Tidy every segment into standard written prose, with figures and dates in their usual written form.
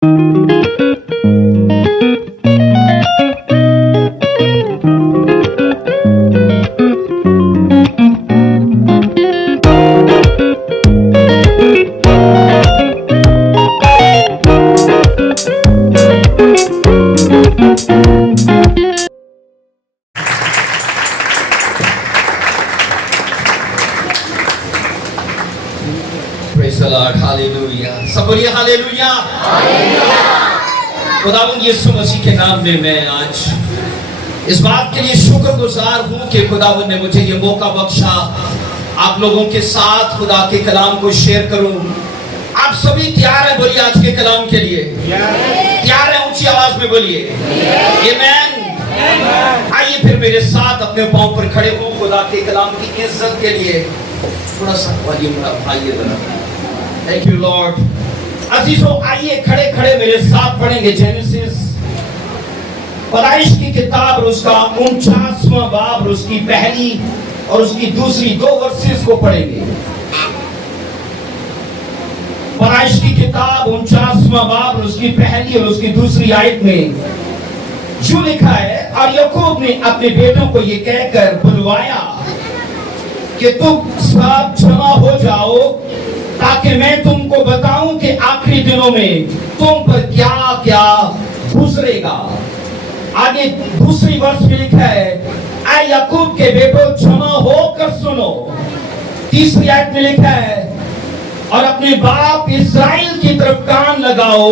Praise the Lord, hallelujah. सब बोलिए hallelujah. खुदावंद यीशु मसीह के नाम में मैं आज इस बात के लिए शुक्रगुजार हूँ कि खुदावंद ने मुझे ये मौका बख्शा आप लोगों के साथ खुदा के कलाम को शेयर करूं। आप सभी तैयार हैं? बोलिए आज के कलाम के लिए तैयार हैं? ऊंची आवाज में बोलिए आमीन। आइए फिर मेरे साथ अपने पांव पर खड़े हो खुदा के कलाम की इज्जत के लिए। थोड़ा सा वॉल्यूम बढ़ाइए जरा। Thank you Lord. अजीजों आइए खड़े खड़े मेरे साथ पढ़ेंगे जेनेसिस पैदाइश की किताब उसका 49वां बाब उसकी पहली और उसकी दूसरी 2 वर्सेस को पढ़ेंगे। पैदाइश की किताब 49वां बाब उसकी पहली और उसकी दूसरी आयत में जो लिखा है, और याकूब ने अपने बेटों को ये कहकर बुलवाया कि तुम सब जमा हो जाओ ताकि मैं तुमको बताऊं कि आखिरी दिनों में तुम पर क्या क्या गुजरेगा। आगे दूसरी वर्ष में लिखा है, ऐ याकूब के बेटों जमा होकर सुनो। तीसरी आयत में लिखा है, और अपने बाप इस्राएल की तरफ कान लगाओ।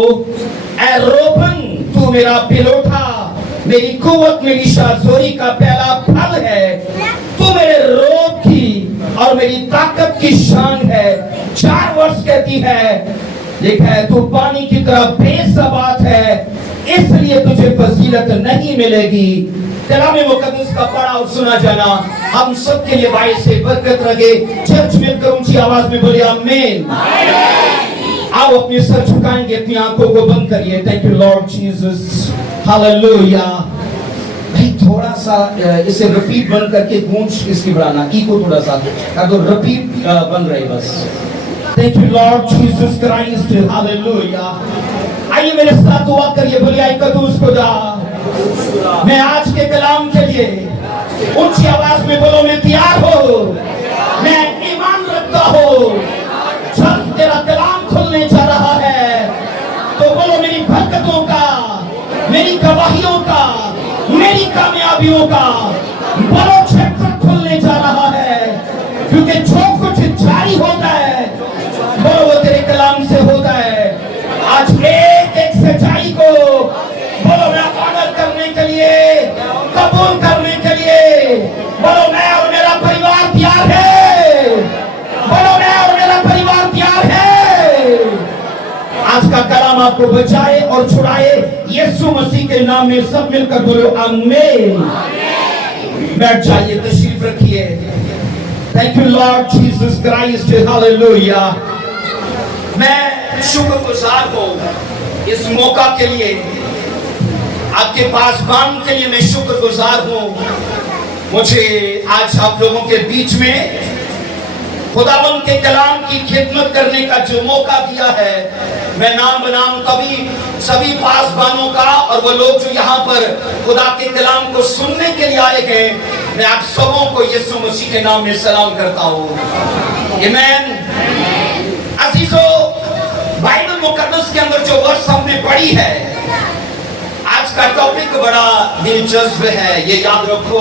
ऐ रोबन तू मेरा पिलोठा, मेरी कुव्वत, मेरी शाजोरी का पहला फल है। तू मेरे रोब की और मेरी ताकत की शान है। 4 वर्ष कहती है, लिखा है, तू पानी की तरह बेसबात है, इसलिए तुझे फजीलत नहीं मिलेगी। कलाम मुकद्दस का पढ़ा और सुना जाना हम सब के लिए बाइस से बरकत रहे। चर्च मिलकर ऊंची आवाज में बोले आमीन। आओ अपने सर झुकाएंगे, अपनी आंखों को बंद करिए। Thank you Lord Jesus, hallelujah. भाई थोड़ा सा इसे रिपीट बन करके गूंज इसकी बढ़ाना, की को थोड़ा सा तो रिपीट बन रही बस। Thank you Lord Jesus Christ, hallelujah. आइए मेरे साथ दुआ करिए, बोलिए आई कदूस खुदा, मैं आज के कलाम के लिए ऊंची आवाज में बोलो, मैं तैयार हो, मैं ईमान रखता हूँ। जब तेरा कलाम खुलने जा रहा है तो बोलो, मेरी बरकतों का, मेरी गवाहियों का, मेरी कामयाबियों का बोलो चैप्टर खुलने जा रहा है। क्योंकि जो कुछ जारी होता है बोलो वो तेरे कलाम से होता है। आज एक एक सच्चाई को बोलो मैं ऑर्डर करने के लिए, कबूल करने के लिए बोलो मैं और मेरा परिवार तैयार है। बोलो मैं और मेरा परिवार तैयार है। आज का कलाम आपको बचाए और छुड़ाए यीशु मसीह के नाम में सब मिलकर बोलो आमीन। बैठ जाइए, तशरीफ रखिए। Thank you Lord Jesus Christ, hallelujah. मैं शुक्रगुजार हूँ इस मौका के लिए, आपके पासबान के लिए मैं शुक्रगुजार हूँ। मुझे आज आप लोगों के बीच में खुदावंद के कलाम की खिदमत करने का जो मौका दिया है, मैं नाम बनाम कभी सभी पासबानों का और वो लोग जो यहाँ पर खुदा के कलाम को सुनने के लिए आए हैं, मैं आप सबों को यीशु मसीह के नाम में सलाम करता हूँ। आमीन। अजीजों, बाइबल मुकद्दस के अंदर जो वर्ष हमने पढ़ी है, आज का टॉपिक बड़ा दिलचस्प है, ये याद रखो,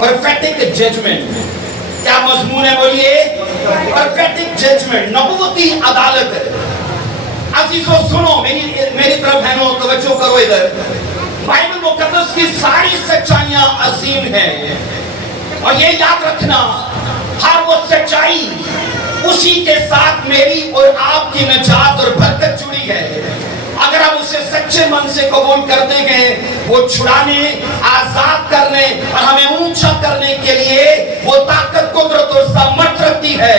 परफेक्ट जजमेंट। क्या मजमून है बोलिए? परफेक्ट जजमेंट, नबूवती अदालत। अजीजों सुनो, मेरी तरफ है नो, तवज्जो करो इधर। बाइबल मुकद्दस की सारी सच्चाइयां अजीम हैं और ये याद रखना, हर वो सच्चाई उसी के साथ मेरी और आपकी निजात और बरकत जुड़ी है। अगर हम उसे सच्चे मन से कबूल करते हैं, वो छुड़ाने, आजाद करने और हमें ऊंचा करने के लिए वो ताकत, कुदरत और सामर्थ रखती है।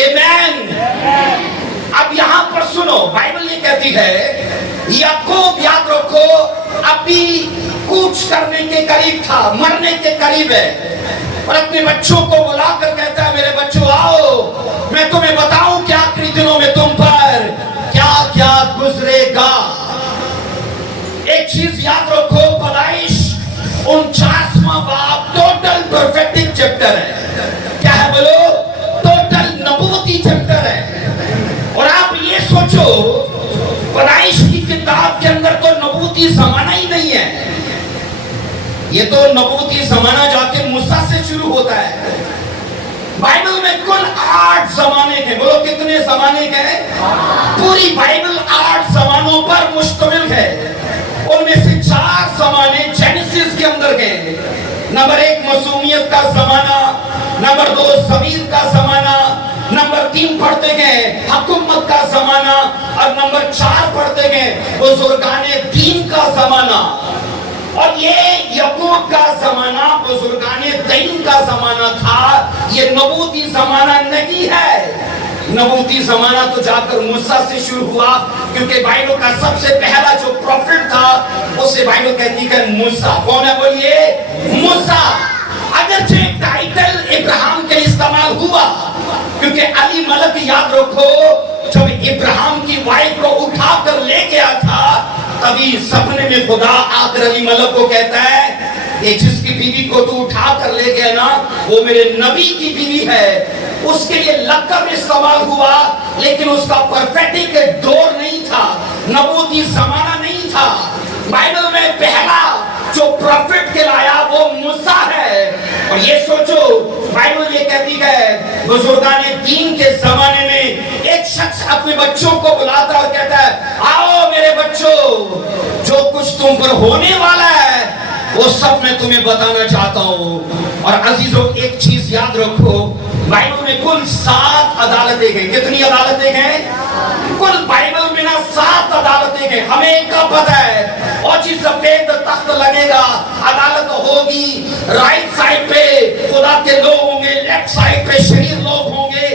आमीन। अब यहाँ पर सुनो, बाइबल ये कहती है, याकूब याद रखो अभी कूच करने के करीब था, मरने के करीब है, और अपने बच्चों को बुलाकर कहता है, मेरे बच्चों आओ, मैं तुम्हें बताऊं कि आखिरी दिनों में तुम पर क्या क्या गुजरेगा। एक चीज याद रखो, पैदाइश 49वां बाब टोटल प्रोफेटिक चैप्टर है। क्या है बोलो? टोटल नबूवती चैप्टर है। और आप ये सोचो, पैदाइश की किताब के अंदर तो नबूवती जमाना ही नहीं है। ये तो नबूवती जमाना जाके मूसा से शुरू होता है। बाइबल में कुल 8 जमाने के, बोलो कितने जमाने के? पूरी बाइबल 8 जमानों पर मुश्तमिल है। उनमें से 4 जमाने जेनेसिस के अंदर के। नंबर 1 मसूमियत का जमाना, नंबर 2 ज़मीर का जमाना, नंबर 3 पढ़ते गए हुकूमत का जमाना, और नंबर 4 पढ़ते गए बुजुर्गाने दीन का जमाना। और ये याकूब का जमाना, बुजुर्गाने दीन का जमाना था। ये नबूती जमाना नहीं है। नबूती जमाना तो जाकर मूसा से शुरू हुआ, क्योंकि बाइबल का सबसे पहला जो प्रॉफिट था उसे बाइबल कहती है मूसा। कौन है बोलिए? मूसा। अगरचे टाइटल इब्राहिम के इस्तेमाल हुआ, क्योंकि अली मलक, याद रखो, जब इब्राहिम की वाइफ को उठा कर ले गया था, तभी सपने में खुदा आकर अली मलक को कहता है, ये जिसकी बीवी को तू उठा कर ले गया ना, वो मेरे नबी की बीवी है। उसके लिए लक़ब इस्तेमाल हुआ, लेकिन उसका प्रोफेटिक दौर नहीं था, नबूती ज़माना नहीं था। बाइबल में पहला जो प्रॉफिट कहलाया वो मूसा है। और ये सोचो, बाइबल ये कहती है बुजुर्गाने दीन के जमाने में एक शख्स अपने बच्चों को बुलाता और कहता है, आओ मेरे बच्चों, जो कुछ तुम पर होने वाला है वो सब मैं तुम्हें बताना चाहता हूँ। और अजीजों, एक चीज याद रखो, बाइबल में कुल 7 अदालतें हैं। कितनी अदालतें हैं? कुल बाइबल में ना 7 अदालतें हैं। हमें कब पता है? और जिस सफेद तख्त लगेगा, अदालत होगी, राइट साइड पे खुदा के लोग होंगे, लेफ्ट साइड पे शरीर लोग होंगे।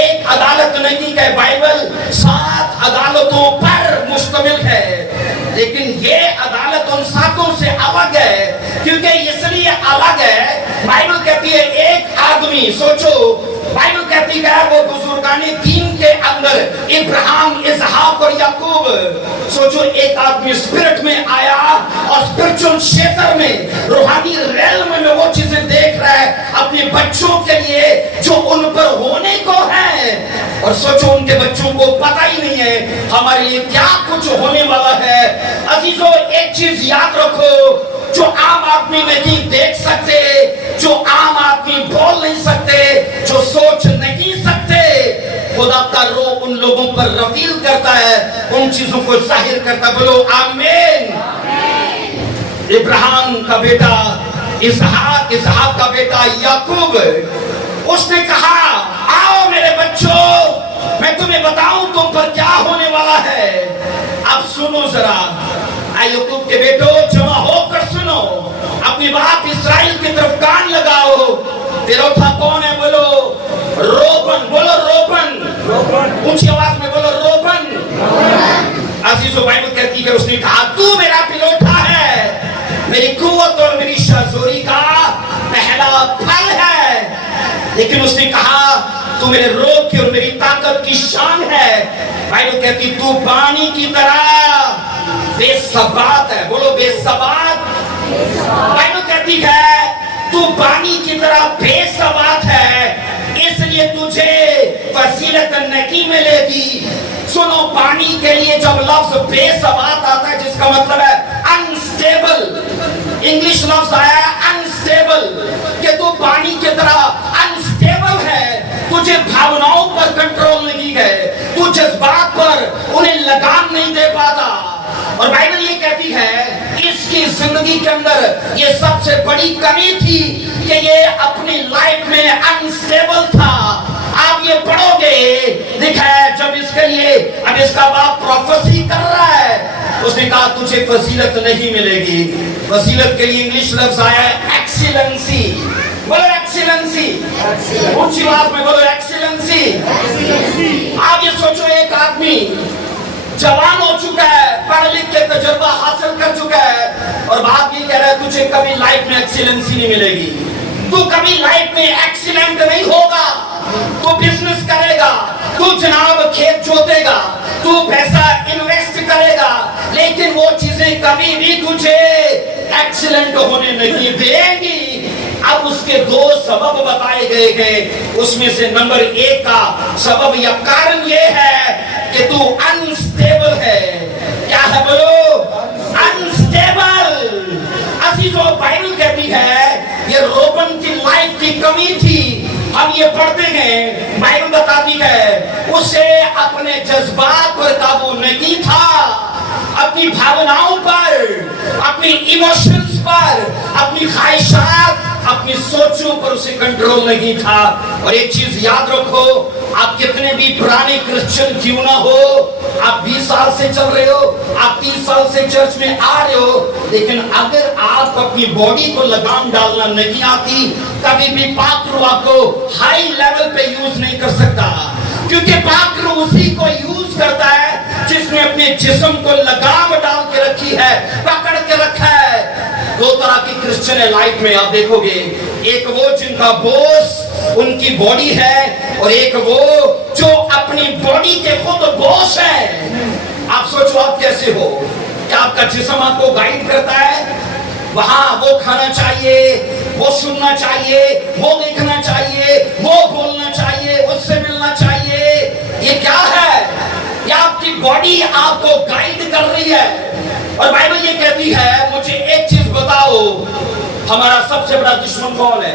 एक अदालत नहीं है, बाइबल 7 अदालतों पर मुश्तमिल है। लेकिन ये अदालत उन 7 से अलग है। क्योंकि इसलिए अलग है, बाइबल कहती है एक आदमी, सोचो, बाइबल कहती है वो बुजुर्गाने दीन के अंदर इब्राहिम, इसहाक और याकूब, सोचो, एक आदमी स्पिरिट में आया और स्पिरिचुअल क्षेत्र में, रूहानी रेल्म में वो चीजें देख रहा है अपने बच्चों के लिए जो उन पर होने को है। और सोचो, उनके बच्चों को पता ही नहीं है हमारे लिए क्या कुछ होने वाला है। अजीजों, एक चीज याद रखो, जो आम आदमी नहीं देख सकते, जो आम आदमी बोल नहीं सकते, जो सोच नहीं सकते, खुदा का रूह उन लोगों पर रवील करता है, उन चीजों को जाहिर करता। बोलो आमीन। इब्राहिम का बेटा इसहाक, इसहाक का बेटा याकूब, उसने कहा, आओ मेरे बच्चों, मैं तुम्हें बताऊं तुम पर क्या होने वाला है। अब सुनो जरा, याकूब के बेटो, जमा होकर सुनो, अपनी बाप इस्राएल की तरफ कान लगाओ। पिरोथा कौन है? बोलो रोबन। बोलो रोबन। ऊंची आवाज में बोलो रोबन। अजीजों, बाइबल कहती है उसने कहा, तू मेरा पिलोठा है, मेरी कुव्वत और मेरी शाजोरी का पहला फल है। लेकिन उसने कहा, तू मेरे रोग की और मेरी ताकत की शान है। बाइबल कहती, तू पानी की तरह बेसबात है। बोलो बेसबात। बाइबल कहती है तू पानी की तरह बेसबात है, इसलिए तुझे फजीलत नहीं मिलेगी। सुनो, पानी के लिए जब लफ्ज बेसबात आता है, जिसका मतलब है अनस्टेबल, इंग्लिश लफ्ज आया है अनस्टेबल, कि तू पानी की तरह अनस्टेबल है, तुझे भावनाओं पर कंट्रोल नहीं है, तू जज्बात पर उन्हें लगाम नहीं दे पाता। और बाइबल ये कहती है इसकी जिंदगी के अंदर ये सबसे बड़ी कमी थी कि ये अपनी लाइफ में अनस्टेबल था। आप ये पढ़ोगे, लिखा है जब इसके लिए, अब इसका बाप प्रोफेसी कर रहा है, उसने कहा तुझे फजीलत नहीं मिलेगी। फजीलत के लिए इंग्लिश लफ्ज आया है एक्सीलेंसी। बोलो एक्सीलेंसी। ऊंची आवाज में बोलो एक्सीलेंसी। आप ये सोचो, एक आदमी जवान हो चुका है, पढ़ लिख के तजुर्बा हासिल कर चुका है, और बाप ये कह रहा है तुझे कभी लाइफ में एक्सीलेंसी नहीं मिलेगी, तू कभी लाइफ में एक्सीलेंट नहीं होगा। तू बिजनेस करेगा, तू जनाब खेत जोतेगा, तू पैसा इन्वेस्ट करेगा, लेकिन वो चीजें कभी भी तुझे एक्सीलेंट होने नहीं देगी। अब उसके दो सबब बताए गए, उसमें से नंबर 1 का सबब या कारण ये है कि तू अनस्टेबल है। क्या है बोलो? अनस्टेबल। अजीजों, बाइबल कहती है ये रोबन की लाइफ की कमी थी। हम ये पढ़ते हैं, बाइबल बताती है उसे अपने जज्बात पर काबू नहीं था, अपनी भावनाओं पर, अपनी इमोशंस पर, अपनी ख्वाहिशात, अपनी सोचों पर उसे कंट्रोल नहीं था। और एक चीज याद रखो, आप कितने भी पुराने क्रिश्चियन क्यों ना हो, आप 20 साल से चल रहे हो, आप 30 साल से चर्च में आ रहे हो, लेकिन अगर आप अपनी बॉडी को लगाम डालना नहीं आती, कभी भी पाक रूह आपको हाई लेवल पे यूज नहीं कर सकता। क्योंकि पाक रूह उसी को यूज करता है जिसने अपने जिस्म को लगाम डाल के रखी है, पकड़ के रखा है। 2 तरह की क्रिश्चियन है लाइफ में, आप देखोगे, एक वो जिनका बॉस उनकी बॉडी है, और एक वो जो अपनी बॉडी के खुद बॉस है। आप सोचो आप कैसे हो? क्या आपका जिस्म आपको गाइड करता है? वहां वो खाना चाहिए, वो सुनना चाहिए, वो देखना चाहिए, वो बोलना चाहिए, उससे मिलना चाहिए। ये क्या है? ये आपकी बॉडी आपको गाइड कर रही है। और बाइबल ये कहती है, मुझे एक चीज बताओ, हमारा सबसे बड़ा दुश्मन कौन है?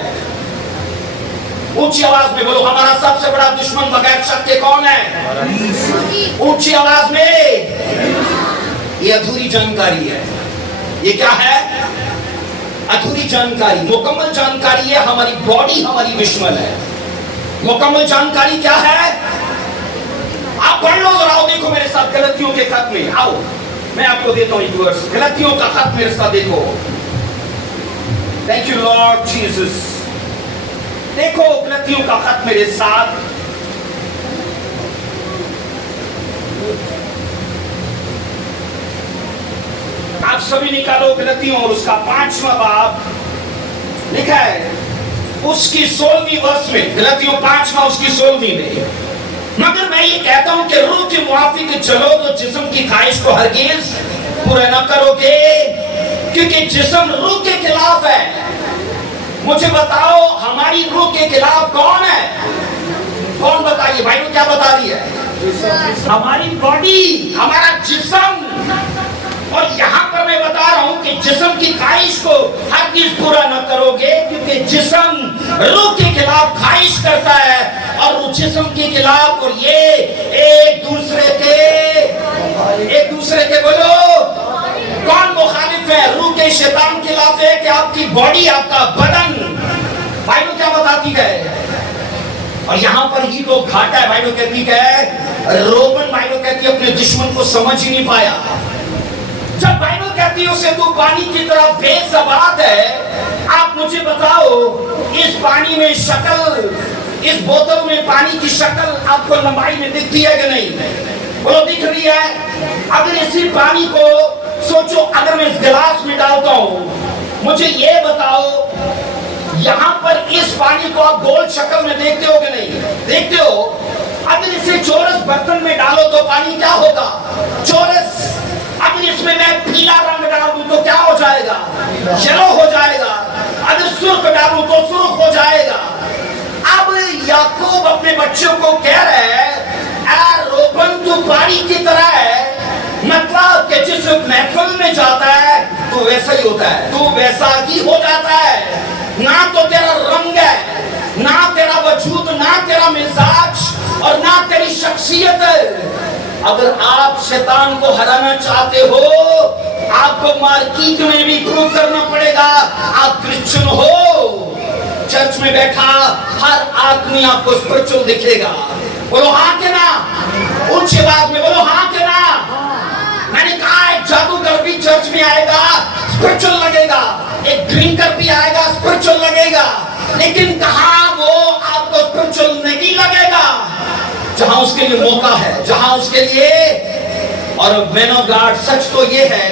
ऊंची आवाज में बोलो, हमारा सबसे बड़ा दुश्मन बगैर शक के कौन है? ऊंची आवाज में। ये अधूरी जानकारी है। ये क्या है? अधूरी जानकारी। मुकम्मल जानकारी है हमारी बॉडी हमारी दुश्मन है। मुकम्मल जानकारी क्या है? आप पढ़ लो जरा, देखो मेरे साथ गलतियों के खत में। आओ मैं आपको देता हूं वर्स, गलतियों का खत मेरे साथ देखो। Thank you Lord Jesus. देखो गलतियों का खत मेरे साथ। आप सभी निकालो गलतियों, और उसका 5वां बाब लिखा है उसकी 16वीं वर्ष में। गलतियों 5वां उसकी 16वीं में। मगर मैं ये कहता हूं कि रूह के मुआफिक चलो तो जिस्म की ख्वाहिश को हरगिज पूरा न करोगे, क्योंकि जिस्म रूह के खिलाफ है। मुझे बताओ हमारी रूह के खिलाफ कौन है? कौन बताइए? बाइबल क्या बता रही है? हमारी बॉडी, हमारा जिस्म। और यहाँ पर मैं बता रहा हूं कि जिस्म की ख्वाहिश को हरगिज पूरा न करोगे, क्योंकि जिस्म रूह के खिलाफ ख्वाहिश करता है और रूह जिस्म के खिलाफ। और ये एक दूसरे के बोलो कौन मुखालिफ है? रूह के शैतान के खिलाफ है कि आपकी बॉडी, आपका बदन। बाइबल क्या बताती है? और यहाँ पर ही तो घाटा है। बाइबल कहती है, रोमन बाइबल कहती है अपने दुश्मन को समझ ही नहीं पाया। जब बाइबल कहती है उसे तू पानी की तरह बेसबात है, आप मुझे बताओ इस पानी में शक्ल, इस बोतल में पानी की शक्ल आपको लंबाई में दिखती है कि नहीं? बोलो दिख रही है। अगर इसी पानी को सोचो, अगर मैं इस गिलास में डालता हूं, मुझे ये बताओ यहां पर इस पानी को आप गोल शक्ल में देखते हो कि नहीं? देखते हो। अगर इसे चौरस बर्तन में डालो तो पानी क्या होगा? चौरस। अगर इसमें मैं पीला रंग डाल दूं तो क्या हो जाएगा? येलो हो जाएगा। अगर सुर्ख डालूं तो सुर्ख हो जाएगा। अब याकूब अपने बच्चों को कह रहे हैं, रोबन तू पानी की तरह है, मतलब कि जिस महफिल में जाता है तो वैसा ही होता है, तू वैसा ही हो जाता है। ना तो तेरा रंग है, ना तेरा वजूद, ना तेरा मिजाज, और ना तेरी शख्सियत है। अगर आप शैतान को हराना चाहते हो, आपको मार्केट में भी प्रूव करना पड़ेगा आप क्रिश्चियन हो। चर्च में बैठा हर आदमी आपको स्पिरिचुअल दिखेगा। बोलो हाँ के ना? ऊंची आवाज में बोलो हाँ के ना? मैंने कहा एक जादूगर भी चर्च में आएगा, स्पिरिचुअल लगेगा। एक ड्रिंकर भी आएगा, स्पिरिचुअल लगेगा। लेकिन कहा वो आपको स्पिरिचुअल नहीं लगेगा? जहां उसके लिए मौका है, जहां उसके लिए। और मैन ऑफ गॉड, सच तो ये है,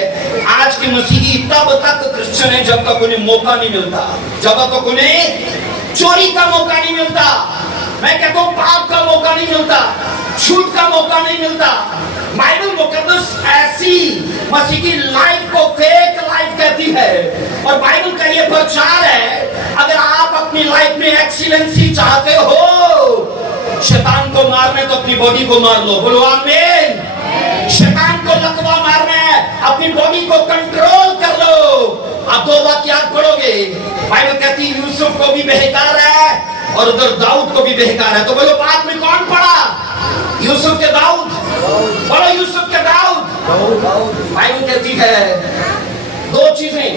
आज के मसीही तब तक क्रिश्चियन है जब तक उन्हें मौका नहीं मिलता, जब तक उन्हें चोरी का मौका नहीं मिलता, मैं कहता हूं पाप का मौका नहीं मिलता, झूठ का मौका नहीं मिलता, बाइबल मुकद्दस ऐसी मसीह की लाइफ को फेक लाइफ कहती है, और बाइबल का ये प्रचार है, अगर आप अपनी लाइफ में एक्सीलेंसी चाहते हो, शैतान को मारना है तो अपनी बॉडी को मार लो, बोलो आमीन। शैतान को लकवा मारना है, अपनी बॉडी को कंट्रोल कर लो। आप दो वाक़यात पढ़ोगे, बाइबल कहती है यूसुफ को भी बहका रहा है और उधर दाऊद को भी बहका रहा है, तो बोलो बाद में कौन पड़ा? यूसुफ के दाऊद, बोलो यूसुफ के दाऊद। बाइबल कहती है दो चीजें,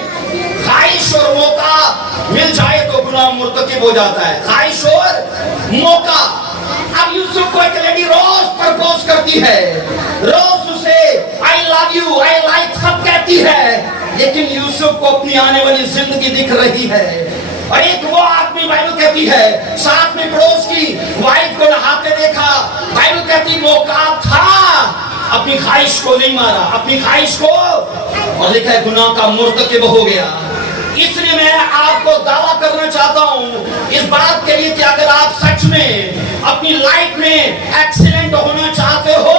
ख्वाहिश और मौका मिल जाए तो गुनाह मुर्तकिब हो जाता है, ख्वाहिश और मौका। अब यूसुफ को एक लेडी रोज प्रपोज करती है, रोज उसे I love you, I like सब कहती है, लेकिन यूसुफ को अपनी आने वाली जिंदगी दिख रही है। और एक वो आदमी, बाइबल कहती है, साथ में पड़ोस की वाइफ को नहाते देखा, बाइबल कहती मौका था, अपनी ख्वाहिश को नहीं मारा, अपनी ख्वाहिश को, और लिखा है गुनाह का मुर्तकिब हो गया। इसलिए मैं आपको दावा करना चाहता हूं इस बात के लिए कि अगर आप सच में अपनी लाइफ में एक्सीलेंट होना चाहते हो,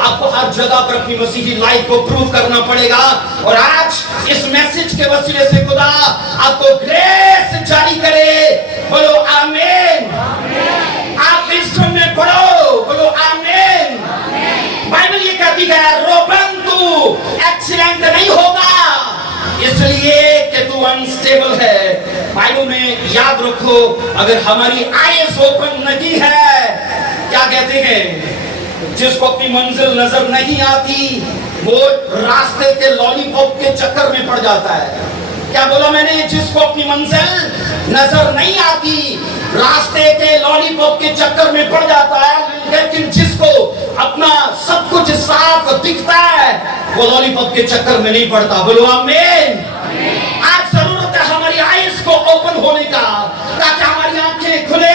आपको हर जगह पर अपनी मसीही लाइफ को प्रूव करना पड़ेगा। और आज इस मैसेज के वसीले से खुदा आपको ग्रेस जारी करे, बोलो आमीन। आप विश्वास में पढ़ो, बोलो आमीन। बाइबल ये कहती है रोबन तू एक्सीलेंट नहीं होगा इसलिए कि तू अनस्टेबल है। बाइबल में याद रखो, अगर हमारी आईज ओपन नहीं है, क्या कहते हैं, जिसको अपनी मंजिल नजर नहीं आती वो रास्ते के लॉलीपॉप के चक्कर में पड़ जाता है। क्या बोला मैंने? जिसको अपनी मंजिल नजर नहीं आती रास्ते के लॉलीपॉप के चक्कर में पड़ जाता है, लेकिन जिसको अपना सब कुछ साफ दिखता है वो लॉलीपॉप के चक्कर में नहीं पड़ता, बोलो आमीन। आज जरूरत है हमारी आईज को ओपन होने का, ताकि हमारी आंखें खुले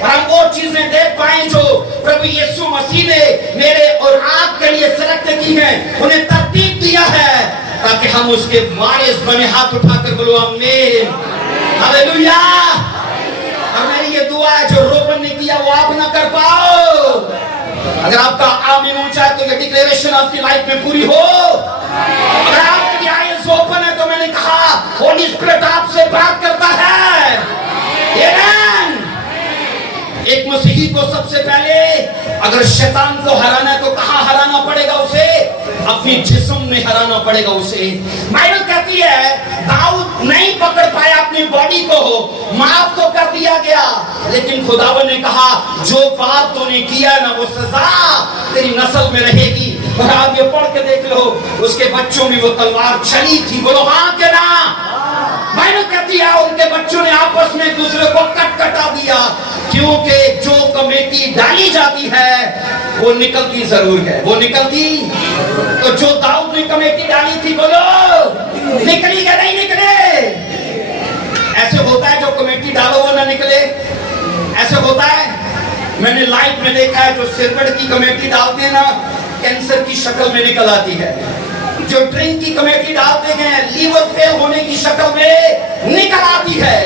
और हम वो चीजें देख पाएं जो प्रभु यीशु मसीह ने मेरे और आपके लिए सिलेक्ट की है, उन्हें तरतीब दिया है, ताकि हम उसके वारिस बने। हाथ उठाकर बोलो आमीन, हालेलुया। और मेरी ये दुआ है, जो रोपन ने किया वो आप ना कर पाओ। अगर आपका आमीन ऊंचा है तो ये डिक्लेरेशन आपकी लाइफ में पूरी हो। अगर आपकी आईज ओपन है तो मैंने कहा होली स्पिरिट आपसे बात करता है। आमीन। एक मसीही को सबसे पहले अगर शैतान को हराना है तो कहां हराना पड़ेगा? उसे अपनी जिस्म में हराना पड़ेगा उसे। बाइबल कहती है दाऊद नहीं पकड़ पाया अपनी बॉडी को, माफ तो कर दिया गया, लेकिन खुदावन ने कहा जो पाप तूने किया ना वो सजा तेरी नस्ल में रहेगी। और आप ये पढ़ के देख लो, उसके बच्चों में वो तलवार चली थी, बोलो हाँ के ना। बाइबल कहती है उनके बच्चों ने आपस में एक दूसरे को कटा दिया, क्योंकि जो कमेटी डाली जाती है वो निकलती जरूर है, वो निकलती। तो जो दाऊद ने कमेटी डाली थी, बोलो निकली या नहीं निकले? ऐसे होता है जो कमेटी डालो वो ना निकले, ऐसे होता है। मैंने लाइफ में देखा है, जो सिरकट की कमेटी डालते हैं ना, कैंसर की शक्ल में निकल आती है। जो ड्रिंक की कमेटी डालते हैं, लीवर फेल होने की शक्ल में निकल आती है।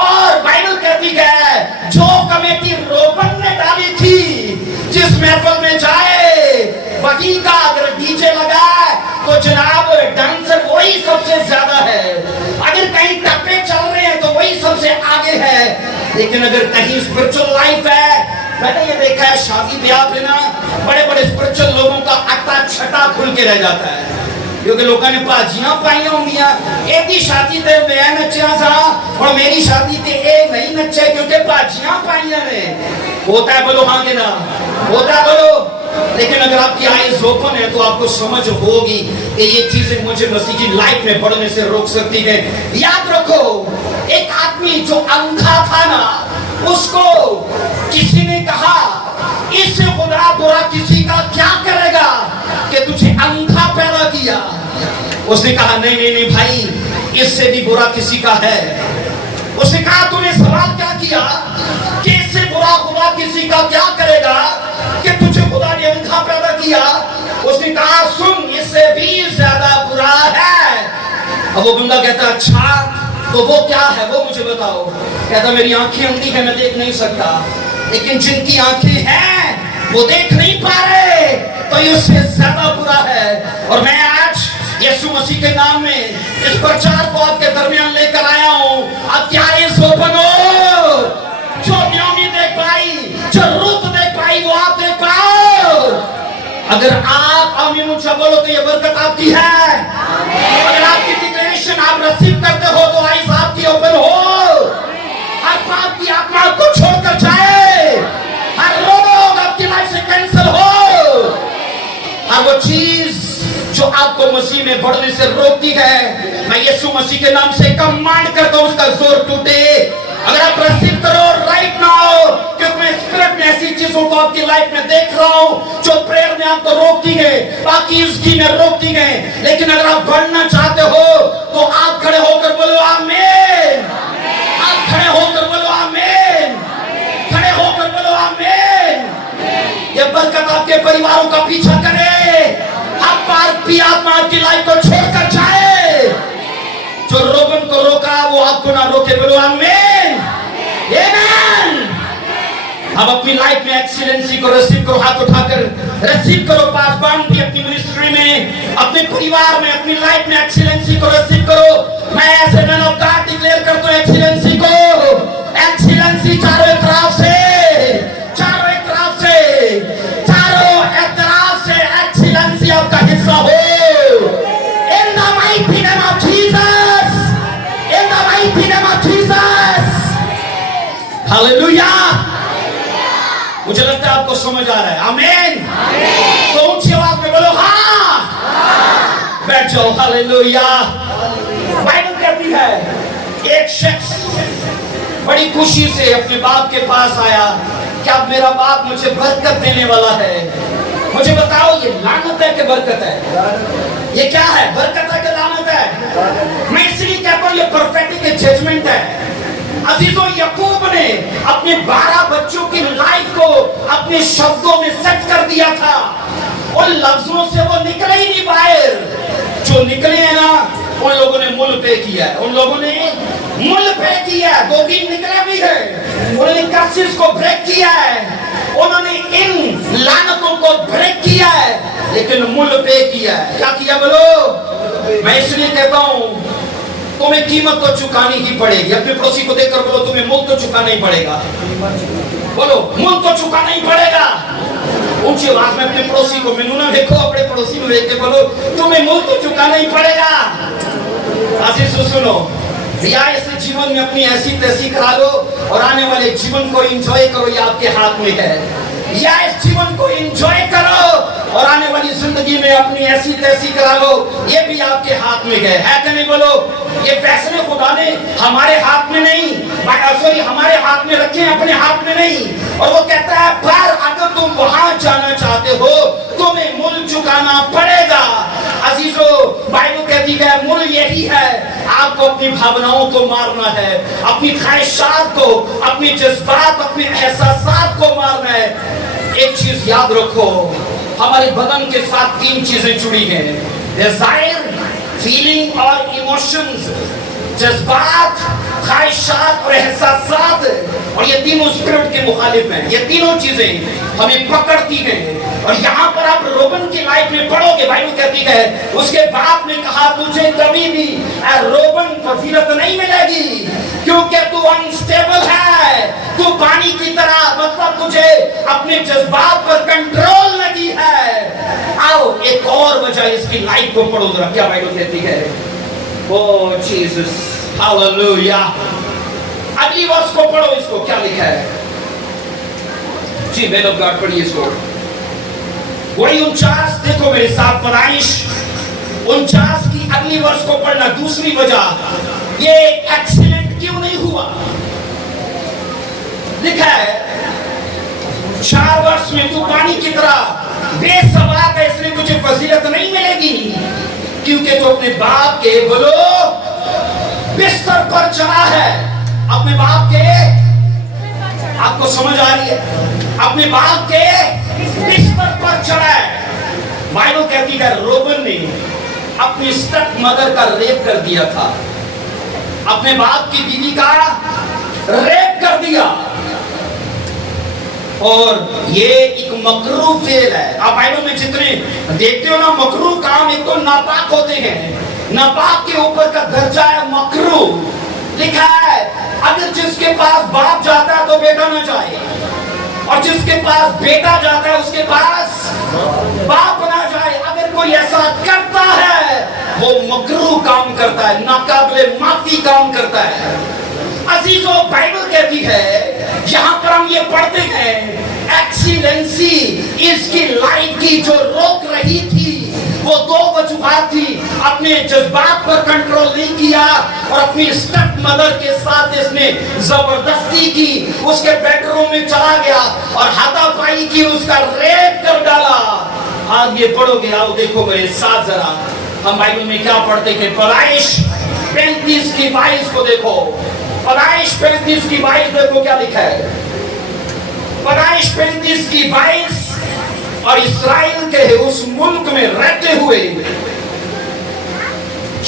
और बाइबल कहती है जो कमेटी रोबन ने डाली थी, जिस महफिल में जाए वही का अगर डीजे लगा तो जनाब डांसर वही सबसे ज्यादा है, अगर कहीं टप्पे चल रहे हैं तो वही सबसे आगे है। लेकिन अगर कहीं स्पिरिचुअल लाइफ है, मैंने ये देखा है शादी ब्याह पे ना बड़े बड़े स्पिरिचुअल लोगों का अट्टा छटा खुल के रह जाता है, क्योंकि लोगों ने भाजियां पाइया होंगी। एदी शादी ते मैं नचा सा और मेरी शादी ते ए नहीं नचे क्योंकि भाजियां पाइया ने। होता है, बोलो हाँ के ना, होता है बोलो। लेकिन अगर आपकी आईज ओपन है तो आपको समझ होगी कि ये चीजें मुझे मसीह की लाइफ में बढ़ने से रोक सकती है। याद रखो, एक आदमी जो अंधा था ना, उसको किसी ने कहा इससे खुदा बुरा किसी का क्या करेगा कि तुझे अंधा पैदा किया। उसने कहा नहीं नहीं नहीं भाई, इससे भी बुरा किसी का है। उसने कहा तूने सवाल क्या किया कि इससे बुरा खुदा किसी का क्या करेगा कि तुझे खुदा ने अंधा पैदा किया। उसने कहा सुन, इससे भी ज्यादा बुरा है। अब वो बंदा कहता अच्छा तो वो क्या है, वो मुझे बताओ। कहता मेरी आंखें अंधी है, मैं देख नहीं सकता, लेकिन जिनकी आंखें हैं वो देख नहीं पा रहे तो ये उससे ज्यादा बुरा है। और मैं आज यीशु मसीह के नाम में इस प्रचार को आपके दरमियान लेकर आया हूं। अब क्या इस ओपन हो, जो नाओमी देख पाई, जो रूत देख पाई, वो आप देख पाओ। अगर आप आमीन ऊंचा बोलो तो ये बरकत आपकी है। अगर आपकी डिक्लेरेशन आप रिसीव करते हो तो आइज आपकी ओपन हो। हर पाप की आत्मा को छोड़कर जाए, हर रोग आपकी लाइफ से कैंसिल हो। हर वो चीज जो आपको मसीह में बढ़ने से रोकती है, मैं यीशु मसीह के नाम से कमांड करता हूं उसका जोर टूटे। अगर आप रिसीव करो राइट नाउ, क्योंकि मैं स्पिरिट में ऐसी चीजों को आपकी लाइफ में देख रहा हूं जो प्रेयर में आपको रोकती है, बाकी इसकी में रोकती है। लेकिन अगर आप बढ़ना चाहते हो तो आप खड़े होकर बोलो आमीन। आप खड़े होकर बोलो आमीन। खड़े होकर बोलो आमीन। ये बरकत आपके परिवारों का पीछा करे। आप पाप की आत्मा की लाइफ को छोड़कर जाए। जो रोगन को रोका वो आपको ना रोके, बोलो आमीन। आमीन। अब अपनी लाइफ में एक्सीलेंसी को रिसीव करो, हाथ उठाकर रिसीव करो। पासवान भी अपनी मिनिस्ट्री में, अपने परिवार में, अपनी लाइफ में एक्सीलेंसी को रिसीव करो। मैं ऐसे मैन ऑफ गॉड डिक्लेयर करता हूं एक्सीलेंसी को। एक्सीलेंसी चारों तरफ से, चारों तरफ से, चारों तरफ से एक्सीलेंसी आपका हिस्सा हो। इन the mighty name of Jesus, in the mighty name of Jesus. Hallelujah. मुझे लगता है आपको समझ आ रहा है। आमीन। तो ऊंची आवाज में बोलो हाँ। बैठ जाओ। हालेलुया। बाइबल कहती है एक शख्स बड़ी खुशी से अपने बाप के पास आया कि अब मेरा बाप मुझे बरकत देने वाला है। मुझे बताओ ये लानत है कि बरकत है? ये क्या है? बरकत है कि लानत है? मैं इसलिए कहता हूं ये प्रोफेटिक जजमेंट है। अजीजों, याकूब ने अपने 12 बच्चों की लाइफ को अपने शब्दों में सेट कर दिया था। उन लफ्जों से वो निकले ही नहीं बाहर। जो निकले हैं ना, उन लोगों ने मूल पे किया है। उन लोगों ने मूल पे किया है। 2 दिन निकले भी है। उन्होंने कर्सेस को ब्रेक किया है। उन्होंने इन लानतों को ब्रेक किया है, लेकिन मूल पे किया है। क्या किया बोलो? मैं इसलिए कहता हूं तुम्हें कीमत तो चुकानी ही पड़ेगी। अपने पड़ोसी को देखकर बोलो तुम्हें मूल तो चुकाना ही पड़ेगा। बोलो मूल तो चुकाना ही पड़ेगा। ऊंची आवाज में अपने पड़ोसी को मिलू ना देखो, अपने पड़ोसी को देख के बोलो तुम्हें मूल तो चुकाना ही पड़ेगा। आशीष सुनो, या ऐसे जीवन में अपनी ऐसी तैसी करा लो और आने वाले जीवन को एंजॉय करो, ये आपके हाथ में है। या इस जीवन को एंजॉय करो और आने वाली जिंदगी में अपनी ऐसी तैसी करा लो, ये भी आपके हाथ में है कि नहीं? बोलो ये फैसले खुदा ने हमारे हाथ में नहीं, सॉरी हमारे हाथ में रखे हैं, अपने हाथ में नहीं। और वो कहता है पर अगर तुम वहां जाना चाहते हो तुम्हें मूल चुकाना पड़ेगा। अजीजों, बाइबल कहती है मूल यही है, आपको अपनी भावनाओं को मारना है, अपनी ख्वाहिशात को, अपनी जज्बात, अपने एहसासात को मारना है। एक चीज याद रखो, हमारे बदन के साथ 3 चीजें जुड़ी हैं, डिजायर, फीलिंग और इमोशंस। जज्बात, ख्वाहिशात और एहसासात, और ये तीनों स्पिरिट के मुखालिफ हैं। ये तीनों चीजें हमें पकड़ती हैं। और यहाँ पर आप रोबन की लाइफ में पढ़ोगे, बाइबल कहती है उसके बाप ने कहा तुझे कभी भी रोबन फजीलत नहीं मिलेगी क्योंकि तू अनस्टेबल है, तू पानी की तरह, मतलब तुझे अपने जज्बात पर कंट्रोल नहीं है। आओ एक और वजह इसकी लाइफ को पढ़ो जरा, क्या बाइबल कहती है। ओ जीसस, हालेलुया। अगली वर्ष को पढ़ो, इसको क्या लिखा है जी? मैन ऑफ गॉड पढ़िए इसको। वही 49 देखो मेरे साथ, पैदाइश 49 की अगली वर्ष को पढ़ना। दूसरी वजह ये एक्सीलेंट क्यों नहीं हुआ, लिखा है 4 वर्ष में तू पानी की तरह बेसवाब है, इसलिए तुझे फजीलत नहीं मिलेगी क्योंकि तू अपने बाप के, बोलो, बिस्तर पर चढ़ा है। अपने बाप के, आपको समझ आ रही है? अपने बाप के बिस्तर पर चढ़ा है। बाइबल कहती है रोबन ने अपनी स्टेप मदर का रेप कर दिया था, अपने बाप की बीवी का रेप कर दिया। اور یہ ایک مکروہ فعل ہے. آپ بائبل میں جتنے دیکھتے ہو نا مکروہ کام ایک تو ناپاک ہوتے ہیں. ناپاک کے اوپر کا درجہ ہے مکروہ. لکھا ہے اگر جس کے پاس باپ جاتا ہے تو بیٹا نہ جائے, اور جس کے پاس بیٹا جاتا ہے اس کے پاس باپ نہ جائے. اگر کوئی ایسا کرتا ہے وہ مکروہ کام کرتا ہے, ناقابل معافی کام کرتا ہے. عزیزو بائبل کہتی ہے یہاں پر ہم یہ پڑھتے ہیں ایکسیلنسی اس کی لائف کی جو روک رہی تھی وہ دو وجوہات تھی. اپنے جذبات پر کنٹرول نہیں کیا اور اپنی اسٹیپ مدر کے ساتھ اس نے زبردستی کی, اس کے بیڈ روم میں چلا گیا اور ہاتھا پائی کی, اس کا ریپ کر ڈالا. آگے پڑھو گے, آؤ دیکھو میرے ساتھ ذرا ہم بائبل میں کیا پڑھتے ہیں. پیدائش 35 کی 22 کو دیکھو. پیدائش 35 کی 22 دیکھو کیا لکھا ہے. پیدائش 35 کی 22 اور اسرائیل کے اس ملک میں رہتے ہوئے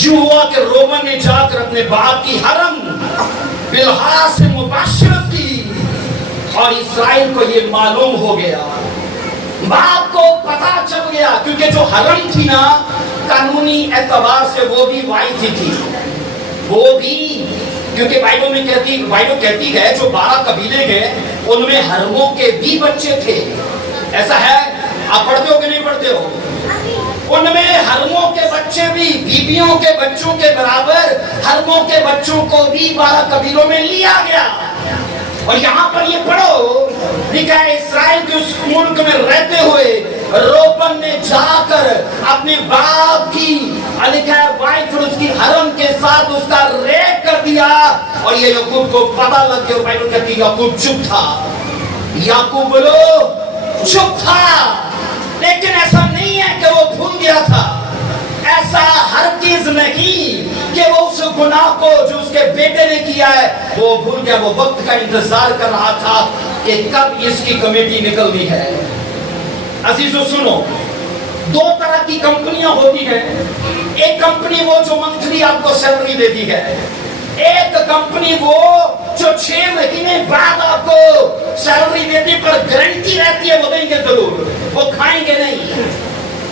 جو ہوا کہ رومن نے جا کر اپنے باپ کی حرم بلہا سے مباشرت کی اور اسرائیل کو یہ معلوم ہو گیا, باپ کو پتا چل گیا, کیونکہ جو حرم تھی نا قانونی اعتبار سے وہ بھی وائٹ تھی, وہ بھی کیونکہ بائبل کہتی ہے جو 12 قبیلے ہیں ان میں حرموں کے بھی بچے تھے. ایسا ہے, آپ پڑھتے ہو کہ نہیں پڑھتے ہو؟ ان میں حرموں کے بچے بھی بیویوں کے بچوں کے برابر حرموں کے بچوں کو بھی 12 قبیلوں میں لیا گیا. اور یہاں پر یہ پڑھو لکھا ہے اسرائیل کے اس ملک میں رہتے ہوئے روبن نے جا کر اپنے باپ کی لکھا ہے وائف اور اس کی حرم کے ساتھ اس کا ریپ کر دیا, اور یہ یعقوب کو پتہ لگ گیا. بائبل کہتی ہے یعقوب چپ تھا. یعقوب بولو چپ تھا. لیکن ایسا نہیں ہے کہ وہ بھول گیا تھا, ایسا ہرگز نہیں کہ وہ اس گناہ کو جو اس کے بیٹے نے کیا ہے وہ بھول گیا. وہ وقت کا انتظار کر رہا تھا کہ کب اس کی کمیٹی نکلنی ہے. عزیزو سنو, 2 طرح کی کمپنیاں ہوتی ہیں. ایک کمپنی وہ جو منتھلی آپ کو سیلری دیتی ہے, ایک کمپنی وہ جو 6 مہینے بعد آپ کو سیلری دیتی پر گارنٹی رہتی ہے وہ دیں گے ضرور, وہ کھائیں گے نہیں.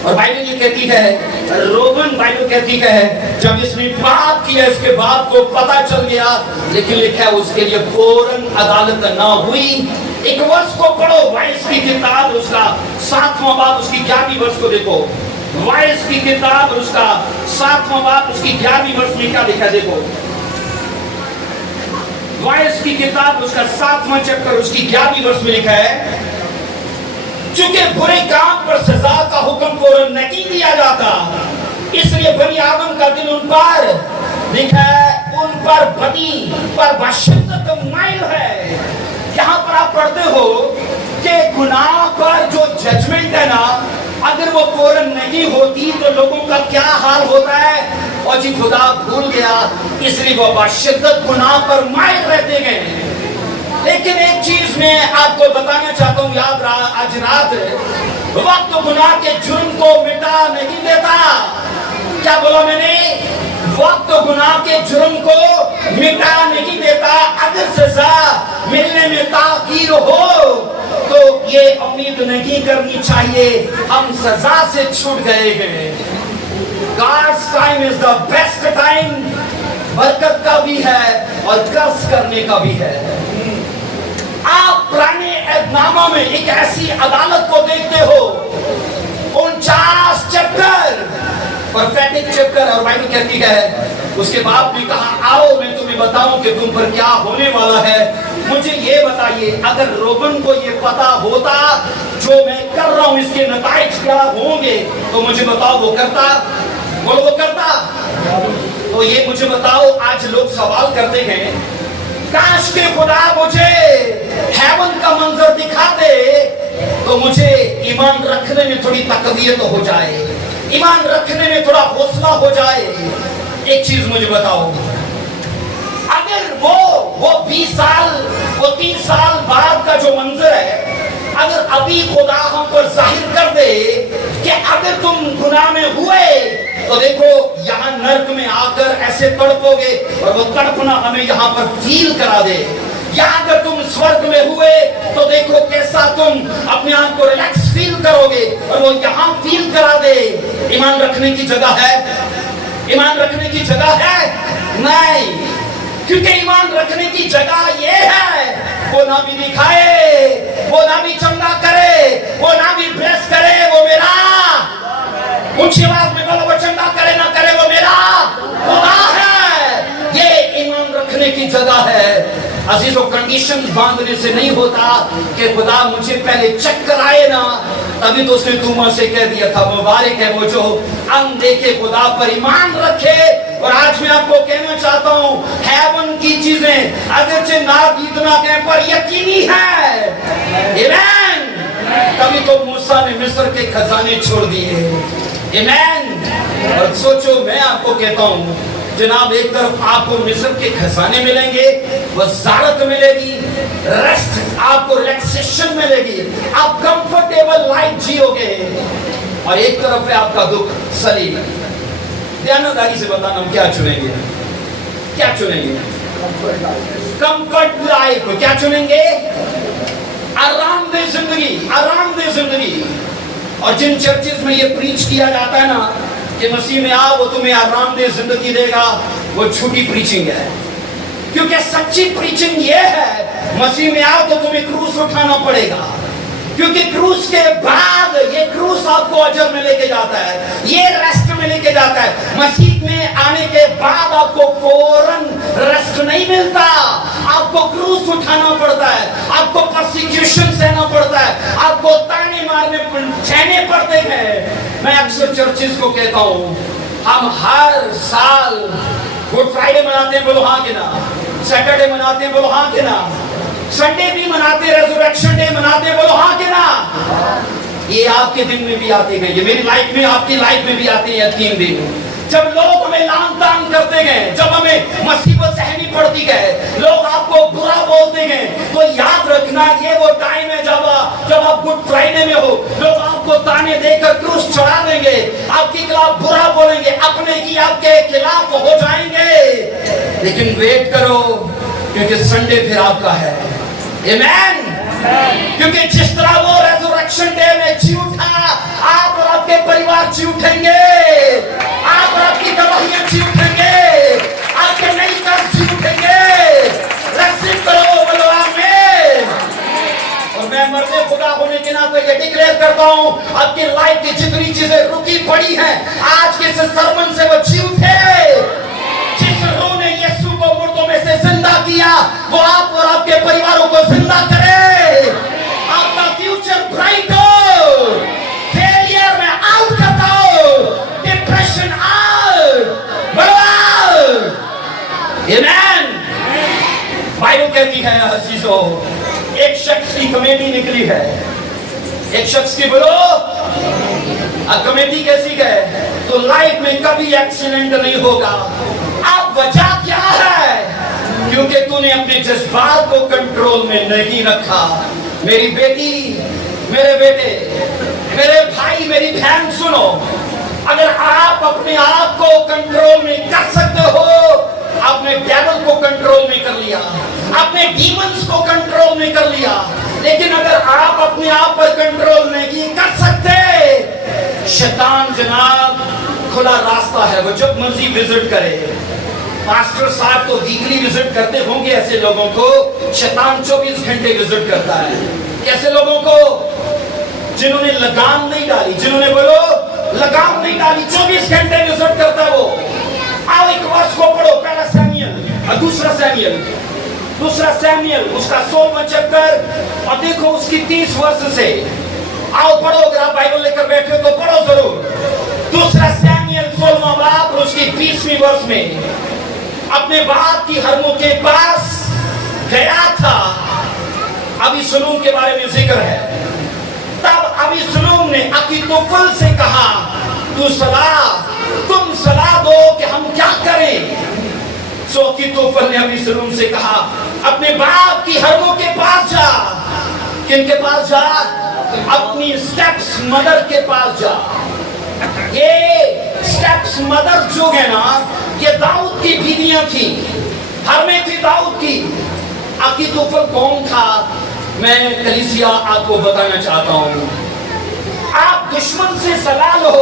اور بائبل یہ کہتی ہے روبن بائبل کہتی ہے جب اس نے پاپ کیا اس کے باپ کو پتا چل گیا, لیکن لکھا ہے اس کے لیے فوراً عدالت نہ ہوئی. ایک ورس کو پڑھو, وائس کی کتاب اس کا 7واں باب اس کی 11ویں ورس کو دیکھو. وائس کی کتاب اس کا 7واں باب اس کی 11ویں ورس میں کیا لکھا ہے دیکھو. وائس کی کتاب اس کا 7واں چیپٹر اس کی 11ویں ورس میں لکھا ہے چونکہ برے کام پر سزا کا حکم فوراً نہیں دیا جاتا اس لیے بنی آدم کا دل ان پر لکھا ہے ان پر بدی پر بشدت مائل ہے. یہاں پر آپ پڑھتے ہو کہ گناہ پر جو ججمنٹ ہے نا اگر وہ فوراً نہیں ہوتی تو لوگوں کا کیا حال ہوتا ہے. اور جی خدا بھول گیا اس لیے وہ بشدت گناہ پر مائل رہتے گئے. لیکن ایک چیز میں آپ کو بتانا چاہتا ہوں, یاد رہا آج رات وقت گناہ کے جرم کو مٹا نہیں دیتا. کیا بولا میں نے؟ وقت گناہ کے جرم کو مٹا نہیں دیتا. اگر سزا ملنے میں تاخیر ہو تو یہ امید نہیں کرنی چاہیے ہم سزا سے چھوٹ گئے ہیں. God's time is the best time. برکت کا بھی ہے اور قرض کرنے کا بھی ہے. آپ پرانے عہد نامہ میں ایک ایسی عدالت کو دیکھتے ہو 49 چیپٹر پرفیکٹ چیپٹر, اور بائبل کہتی ہے اس کے بعد بھی کہا آؤ میں تمہیں بتاؤں کہ تم پر کیا ہونے والا ہے. مجھے یہ بتائیے اگر روبن کو یہ پتا ہوتا جو میں کر رہا ہوں اس کے نتائج کیا ہوں گے تو مجھے بتاؤ وہ کرتا, وہ کرتا. تو یہ مجھے بتاؤ آج لوگ سوال کرتے ہیں کاش کہ خدا مجھے ہیون کا منظر دکھا دے تو مجھے ایمان رکھنے میں تھوڑی تقویت ہو جائے, ایمان رکھنے میں تھوڑا حوصلہ ہو جائے. ایک چیز مجھے بتاؤ اگر وہ 20 سال وہ 30 سال بعد کا جو منظر ہے اگر ابھی خدا ہم پر ظاہر کر دے کہ اگر تم گناہ میں ہوئے تو دیکھو یہاں نرک میں آ کر ایسے تڑپو گے اور وہ تڑپنا ہمیں یہاں پر فیل کرا دے या अगर तुम स्वर्ग में हुए तो देखो कैसा तुम अपने आप को रिलैक्स फील करोगे, और वो यहाँ फील करा दे। ईमान रखने की जगह है? ईमान रखने की जगह है? नहीं, क्योंकि ईमान रखने की जगह ये है, वो ना भी दिखाए, वो ना भी चंगा करे, वो ना भी ब्लेस करे, वो मेरा, ऊंची आवाज में बोलो, वो चंगा करे ना करे, वो मेरा खुदा है। ये ईमान रखने की जगह है। अजीजों, कंडीशंस बांधने से नहीं होता कि खुदा मुझे पहले चेक कराए ना, तभी तो उसने तुमा से कह दिया था मुबारक है वो जो अनदेखे खुदा पर ईमान रखे। और आज मैं आपको कहना चाहता हूं, हेवन की चीजें अगरचे ना इतना कहें पर यकीनी है। आमीन। तभी तो मूसा ने मिस्र के खजाने छोड़ दिए। आमीन। और सोचो, मैं आपको कहता हूं जनाब, एक तरफ आपको मिस्र के खजाने मिलेंगे, वज़ारत मिलेगी, रेस्ट, आपको रिलैक्सेशन मिलेगी, आप कंफर्टेबल लाइफ जियोगे, और एक तरफ है आपका दुख सलीब। ध्यानदारी से बताना, हम क्या चुनेंगे? क्या चुनेंगे? Comfort life. क्या चुनेंगे? आरामदेह जिंदगी, आरामदेह जिंदगी। और जिन चर्चेस में ये प्रीच किया जाता है ना कि मसीह में आओ वो तुम्हें आरामदेह जिंदगी देगा, वो झूठी प्रीचिंग है। क्योंकि सच्ची प्रीचिंग ये है, मसीह में आओ तो तुम्हें क्रूस उठाना पड़ेगा, क्योंकि क्रूस के बाद ये क्रूस आपको अजर में लेके जाता है, ये रेस्ट में लेके जाता है। मसीह में आने के बाद आपको फौरन रेस्ट नहीं मिलता, आपको क्रूस उठाना पड़ता है, आपको परसिक्यूशन सहना पड़ता है, आपको ताने मारने सहने पड़ते हैं। मैं अक्सर चर्चिस को कहता हूँ, हम हर साल गुड फ्राइडे मनाते हैं, बोलो हाँ कि ना, सैटरडे मनाते हैं, बोलो हाँ कि ना, संडे भी मनाते, रेजरेक्शन डे मनाते, बोलो हाँ कि ना। ये आपके दिन में भी आते गए, ये मेरी लाइफ में, आपकी लाइफ में भी आते हैं 3 दिन। जब लोग हमें लान तान करते गए, जब हमें मुसीबत सहनी पड़ती गए, लोग आपको बुरा बोलते गए, तो याद रखना ये वो टाइम है जब आप गुड फ्राइडे में हो, लोग आपको ताने देकर क्रूस चढ़ा देंगे, आपके खिलाफ बुरा बोलेंगे, अपने की आपके खिलाफ हो जाएंगे। लेकिन वेट करो, क्योंकि संडे फिर आपका है। आमीन। क्योंकि जिस तरह वो रेजरेक्शन डे में जी उठा, आप और आपके परिवार जी उठेंगे, आप और आपकी गवाहियां जी उठेंगे, आपके नई कर्ज जी उठेंगे। रेसिव करो, बोलो आमीन। और मैं मर्दे खुदा होने के नाते ये डिक्लेयर करता हूं, आपकी लाइफ की जितनी चीजें रुकी पड़ी हैं, आज के इस सरमन से वो जी उठे। जिस रूह ने यीशु को मुर्दों में से जिंदा किया, वो आप और आपके परिवारों को जिंदा करे। आपका फ्यूचर ब्राइट हो, फेलियर में आउट करता हो, डिप्रेशन आउट, आमीन। बाइबल कहती है अजीजों, एक शख्स की कमेटी निकली है, एक शख्स की, बोलो, कमेटी कैसी है? तो लाइफ में कभी एक्सीडेंट नहीं होगा। अब वजह क्या है? क्योंकि तूने अपने जज्बात को कंट्रोल में नहीं रखा। मेरी बेटी, मेरे बेटे, मेरे भाई, मेरी बहन, सुनो, अगर आप अपने आप को कंट्रोल में कर सकते हो, आपने डेविल को कंट्रोल में कर लिया, आपने डीमंस को कंट्रोल में कर लिया। लेकिन अगर आप अपने आप पर कंट्रोल नहीं कर सकते, शैतान जनाब खुला रास्ता है, वो जब मर्जी विजिट करे। पास्टर साहब तो वीकली विजिट करते होंगे ऐसे लोगों को, शैतान 24 घंटे विजिट करता है। कैसे लोगों को? जिन्होंने लगाम नहीं डाली, जिन्होंने, बोलो, लगाम नहीं डाली, 24 घंटे विजिट करता है वो। आओ एक वर्ष को पढ़ो, पहला सैमुएल और दूसरा सैमुएल, उसका 16वां चैप्टर, और देखो उसकी 30 वर्ष से। आओ पढ़ो, अगर आप बाइबल लेकर बैठे हो तो पढ़ो जरूर। दूसरा सैमुएल 16वां बाब और उसकी 20वीं वर्ष में अपने बाप की हरमों के पास गया था। अबीसलोम के बारे में जिक्र है। तब अबीसलोम ने अकीतोफेल से कहा, तुम सलाह दो कि हम क्या करें। सो अकीतोफेल ने अबीसलोम से कहा, अपने बाप की हरमों के पास जा। किनके पास जा? अपनी स्टेप्स मदर के पास जा। ये स्टेप्स मदर जो है ना, ये दाऊद की बीवियां थी, हरमें थी दाऊद की। अकीतोफल कौन था? मैं कलीसिया आपको बताना चाहता हूँ। आप दुश्मन से सलाह लो,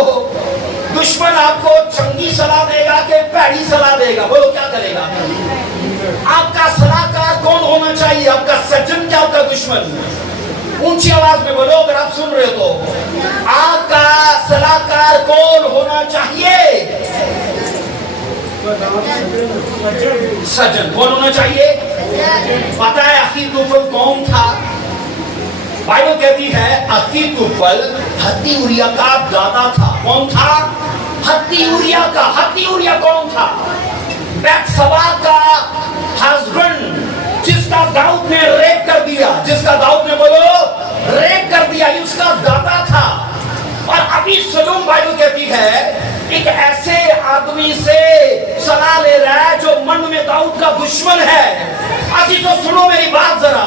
दुश्मन आपको चंगी सलाह देगा कि पैड़ी सलाह देगा? बोलो क्या करेगा? आपका सलाहकार कौन होना चाहिए? आपका सज्जन क्या, आपका दुश्मन? ऊंची आवाज में बोलो अगर आप सुन रहे हो तो। आपका सलाहकार कौन होना चाहिए? सज्जन। कौन होना चाहिए? पता है अहीतोफल कौन था? बाइबल कहती है अहीतोफल हत्ती उरिया का दादा था। कौन था? हत्ती उरिया का। हत्ती उरिया कौन था? बैतशबा का हस्बैंड, जिसका दाऊद ने रेप कर दिया, जिसका दाऊद ने बोलो रेप कर दिया, उसका दादा था। और अबीशलोम बाइबल कहती है एक ऐसे आदमी से सलाह ले रहा है जो मन में दाऊद का दुश्मन है। अभी तो सुनो मेरी बात जरा।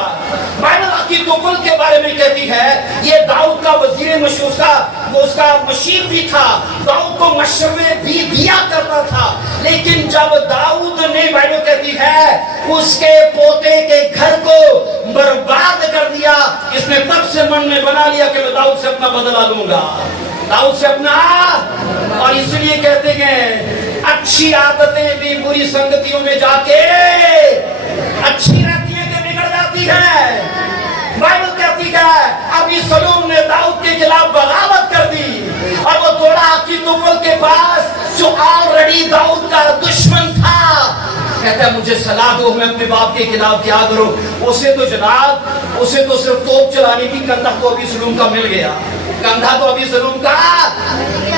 बाइबल अहीतोफल के बारे में कहती है ये दाऊद का वजीर मशूर था, उसका मशीर भी था, दाऊद को मशवरे भी दिया करता था। लेकिन जब दाऊद ने, बाइबल कहती है, उसके पोते के घर को बर्बाद कर दिया, इसने तब से मन में बना लिया कि मैं दाऊद से अपना बदला लूंगा, दाऊद से अपना। और इसलिए कहते हैं अच्छी आदतें भी बुरी संगतियों में जाके अच्छी रहती है कि बिगड़ जाती है। बाइबल कहती है अबीशलोम ने दाऊद के खिलाफ बगावत कर दी और वो दौड़ा अहीतोफल के पास जो ऑलरेडी दाऊद का दुश्मन था। कहता है मुझे सलाह दो, मैं अपने बाप के खिलाफ क्या करूं? उसे तो जनाब, उसे तो सिर्फ तोप चलानी थी, कंधा तो अबीशलोम का मिल गया, कंधा तो अबीशलोम का।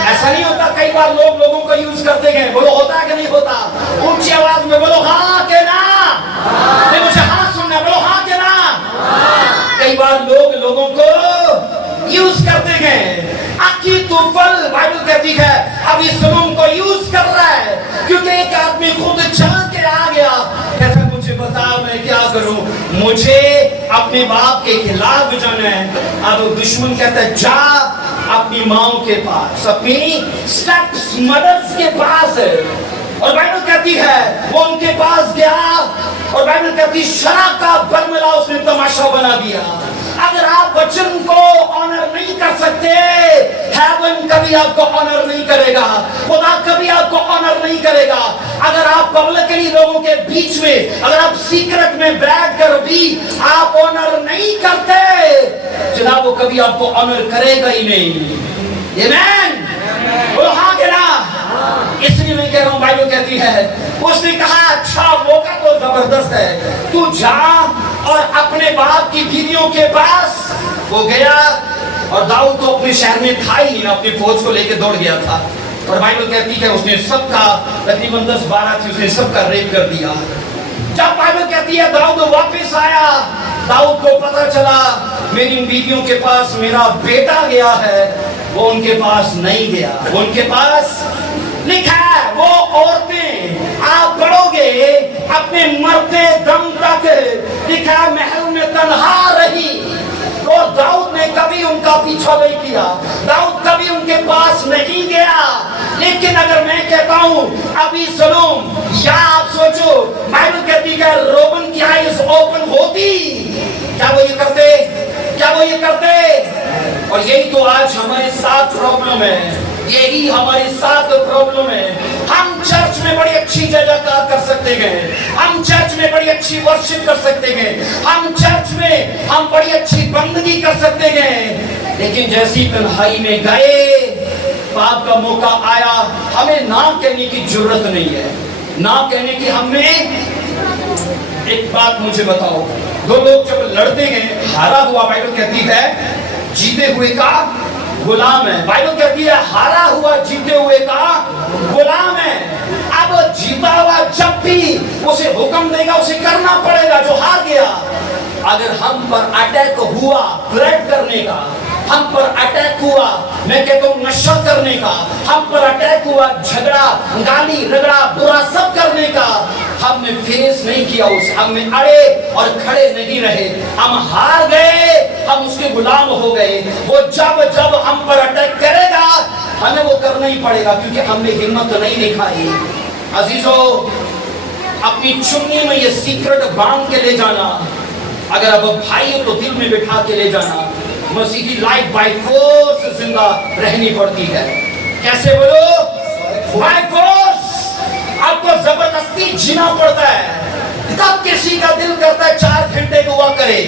ऐसा नहीं होता? कई बार लोग लोगों को यूज करते हैं। बोलो होता है कि नहीं होता? ऊंची आवाज में बोलो हाँ के ना। नहीं मुझे हाँ सुनना, बोलो हाँ के ना। कई बार लोग लोगों को यूज करते हैं। अहीतोफल बाइबल कहती है अबीशलोम को यूज कर रहा है क्योंकि एक आदमी खुद चल के आ गया। कहता मुझे बता मैं क्या करूं, मुझे अपने बाप के खिलाफ जाना है। अब दुश्मन कहता है जा अपनी माँ के पास, अपनी स्टेप मदर्स के पास। और बाइबल कहती है वो उनके पास गया और बाइबल कहती शराब का बरमला उसने तमाशा बना दिया। अगर आप वचन को ऑनर नहीं कर सकते, हेवन कभी आपको ऑनर नहीं करेगा, खुदा कभी आपको ऑनर नहीं करेगा। अगर आप पब्लिकली लोगों के बीच में, अगर आप सीक्रेट में बैठ कर भी आप ऑनर नहीं करते, जनाब वो कभी आपको ऑनर करेगा ही नहीं। आमीन। बोलो हाँ के ना। इसलिए मैं कह रहा हूं बाइबल कहती है उसने कहा अच्छा मौका तो जबरदस्त है, तू जा और अपने बाप की बीवियों के पास। वो गया और दाऊद तो अपने शहर में था ही नहीं, अपनी फौज को लेकर दौड़ गया था। और बाइबल कहती है उसने सबका तकरीबन 10-12 थी, उसने सबका रेप कर दिया। जब बाइबल कहती है दाऊद वापस आया, दाऊद को पता चला मेरी बीवियों के पास मेरा बेटा गया है, वो उनके पास नहीं गया। वो उनके पास लिखा है वो औरतें आप पढ़ोगे अपने मरते दम तक, लिखा महल में तन्हा रही। तो दाऊद ने कभी उनका पीछा नहीं किया, दाऊद कभी उनके पास नहीं गया। लेकिन अगर मैं कहता हूं अबीशलोम, या आप सोचो बाइबल कहती है रोबन की आईज ओपन होती, क्या वो ये करते? क्या वो ये करते? और यही तो आज हमारे साथ प्रॉब्लम है, यही हमारे साथ प्रॉब्लम है। हम चर्च में बड़ी अच्छी जयजयकार कर सकते हैं, हम चर्च में बड़ी अच्छी वर्शिप कर सकते हैं, हम चर्च में हम बड़ी अच्छी बंदगी कर सकते हैं, लेकिन जैसी तन्हाई में गए, पाप का मौका आया, हमें ना कहने की जरूरत नहीं है, ना कहने की हमें। एक बात मुझे बताओ, दो लोग जब लड़ते हैं, हारा हुआ बाइबल कहती है जीते हुए का गुलाम है। बाइबल कहती है हारा हुआ जीते हुए का गुलाम है। अब जीता हुआ जब भी उसे हुक्म देगा उसे करना पड़ेगा जो हार गया। अगर हम पर अटैक हुआ थ्रेट करने का, हम पर अटैक हुआ, मैं कहता हूं नशा करने का, हम पर अटैक हुआ झगड़ा गाली रगड़ा बुरा सब करने का, हमने फेस नहीं किया उसे, हमने अड़े और खड़े नहीं रहे, हम हार गए, हम उसके गुलाम हो गए। वो जब जब हम पर अटैक करेगा हमें वो करना ही पड़ेगा क्योंकि हमने हिम्मत नहीं दिखाई। अजीजों अपनी चुन्नी में ये सीक्रेट बांध के ले जाना, अगर अब भाई हो तो दिल में बिठा के ले जाना। मसीही लाइफ बाय फोर्स जिंदा रहनी पड़ती है। कैसे बोलो? By force. आपको जबरदस्ती जीना पड़ता है। तब किसी का दिल करता है 4 घंटे दुआ करे,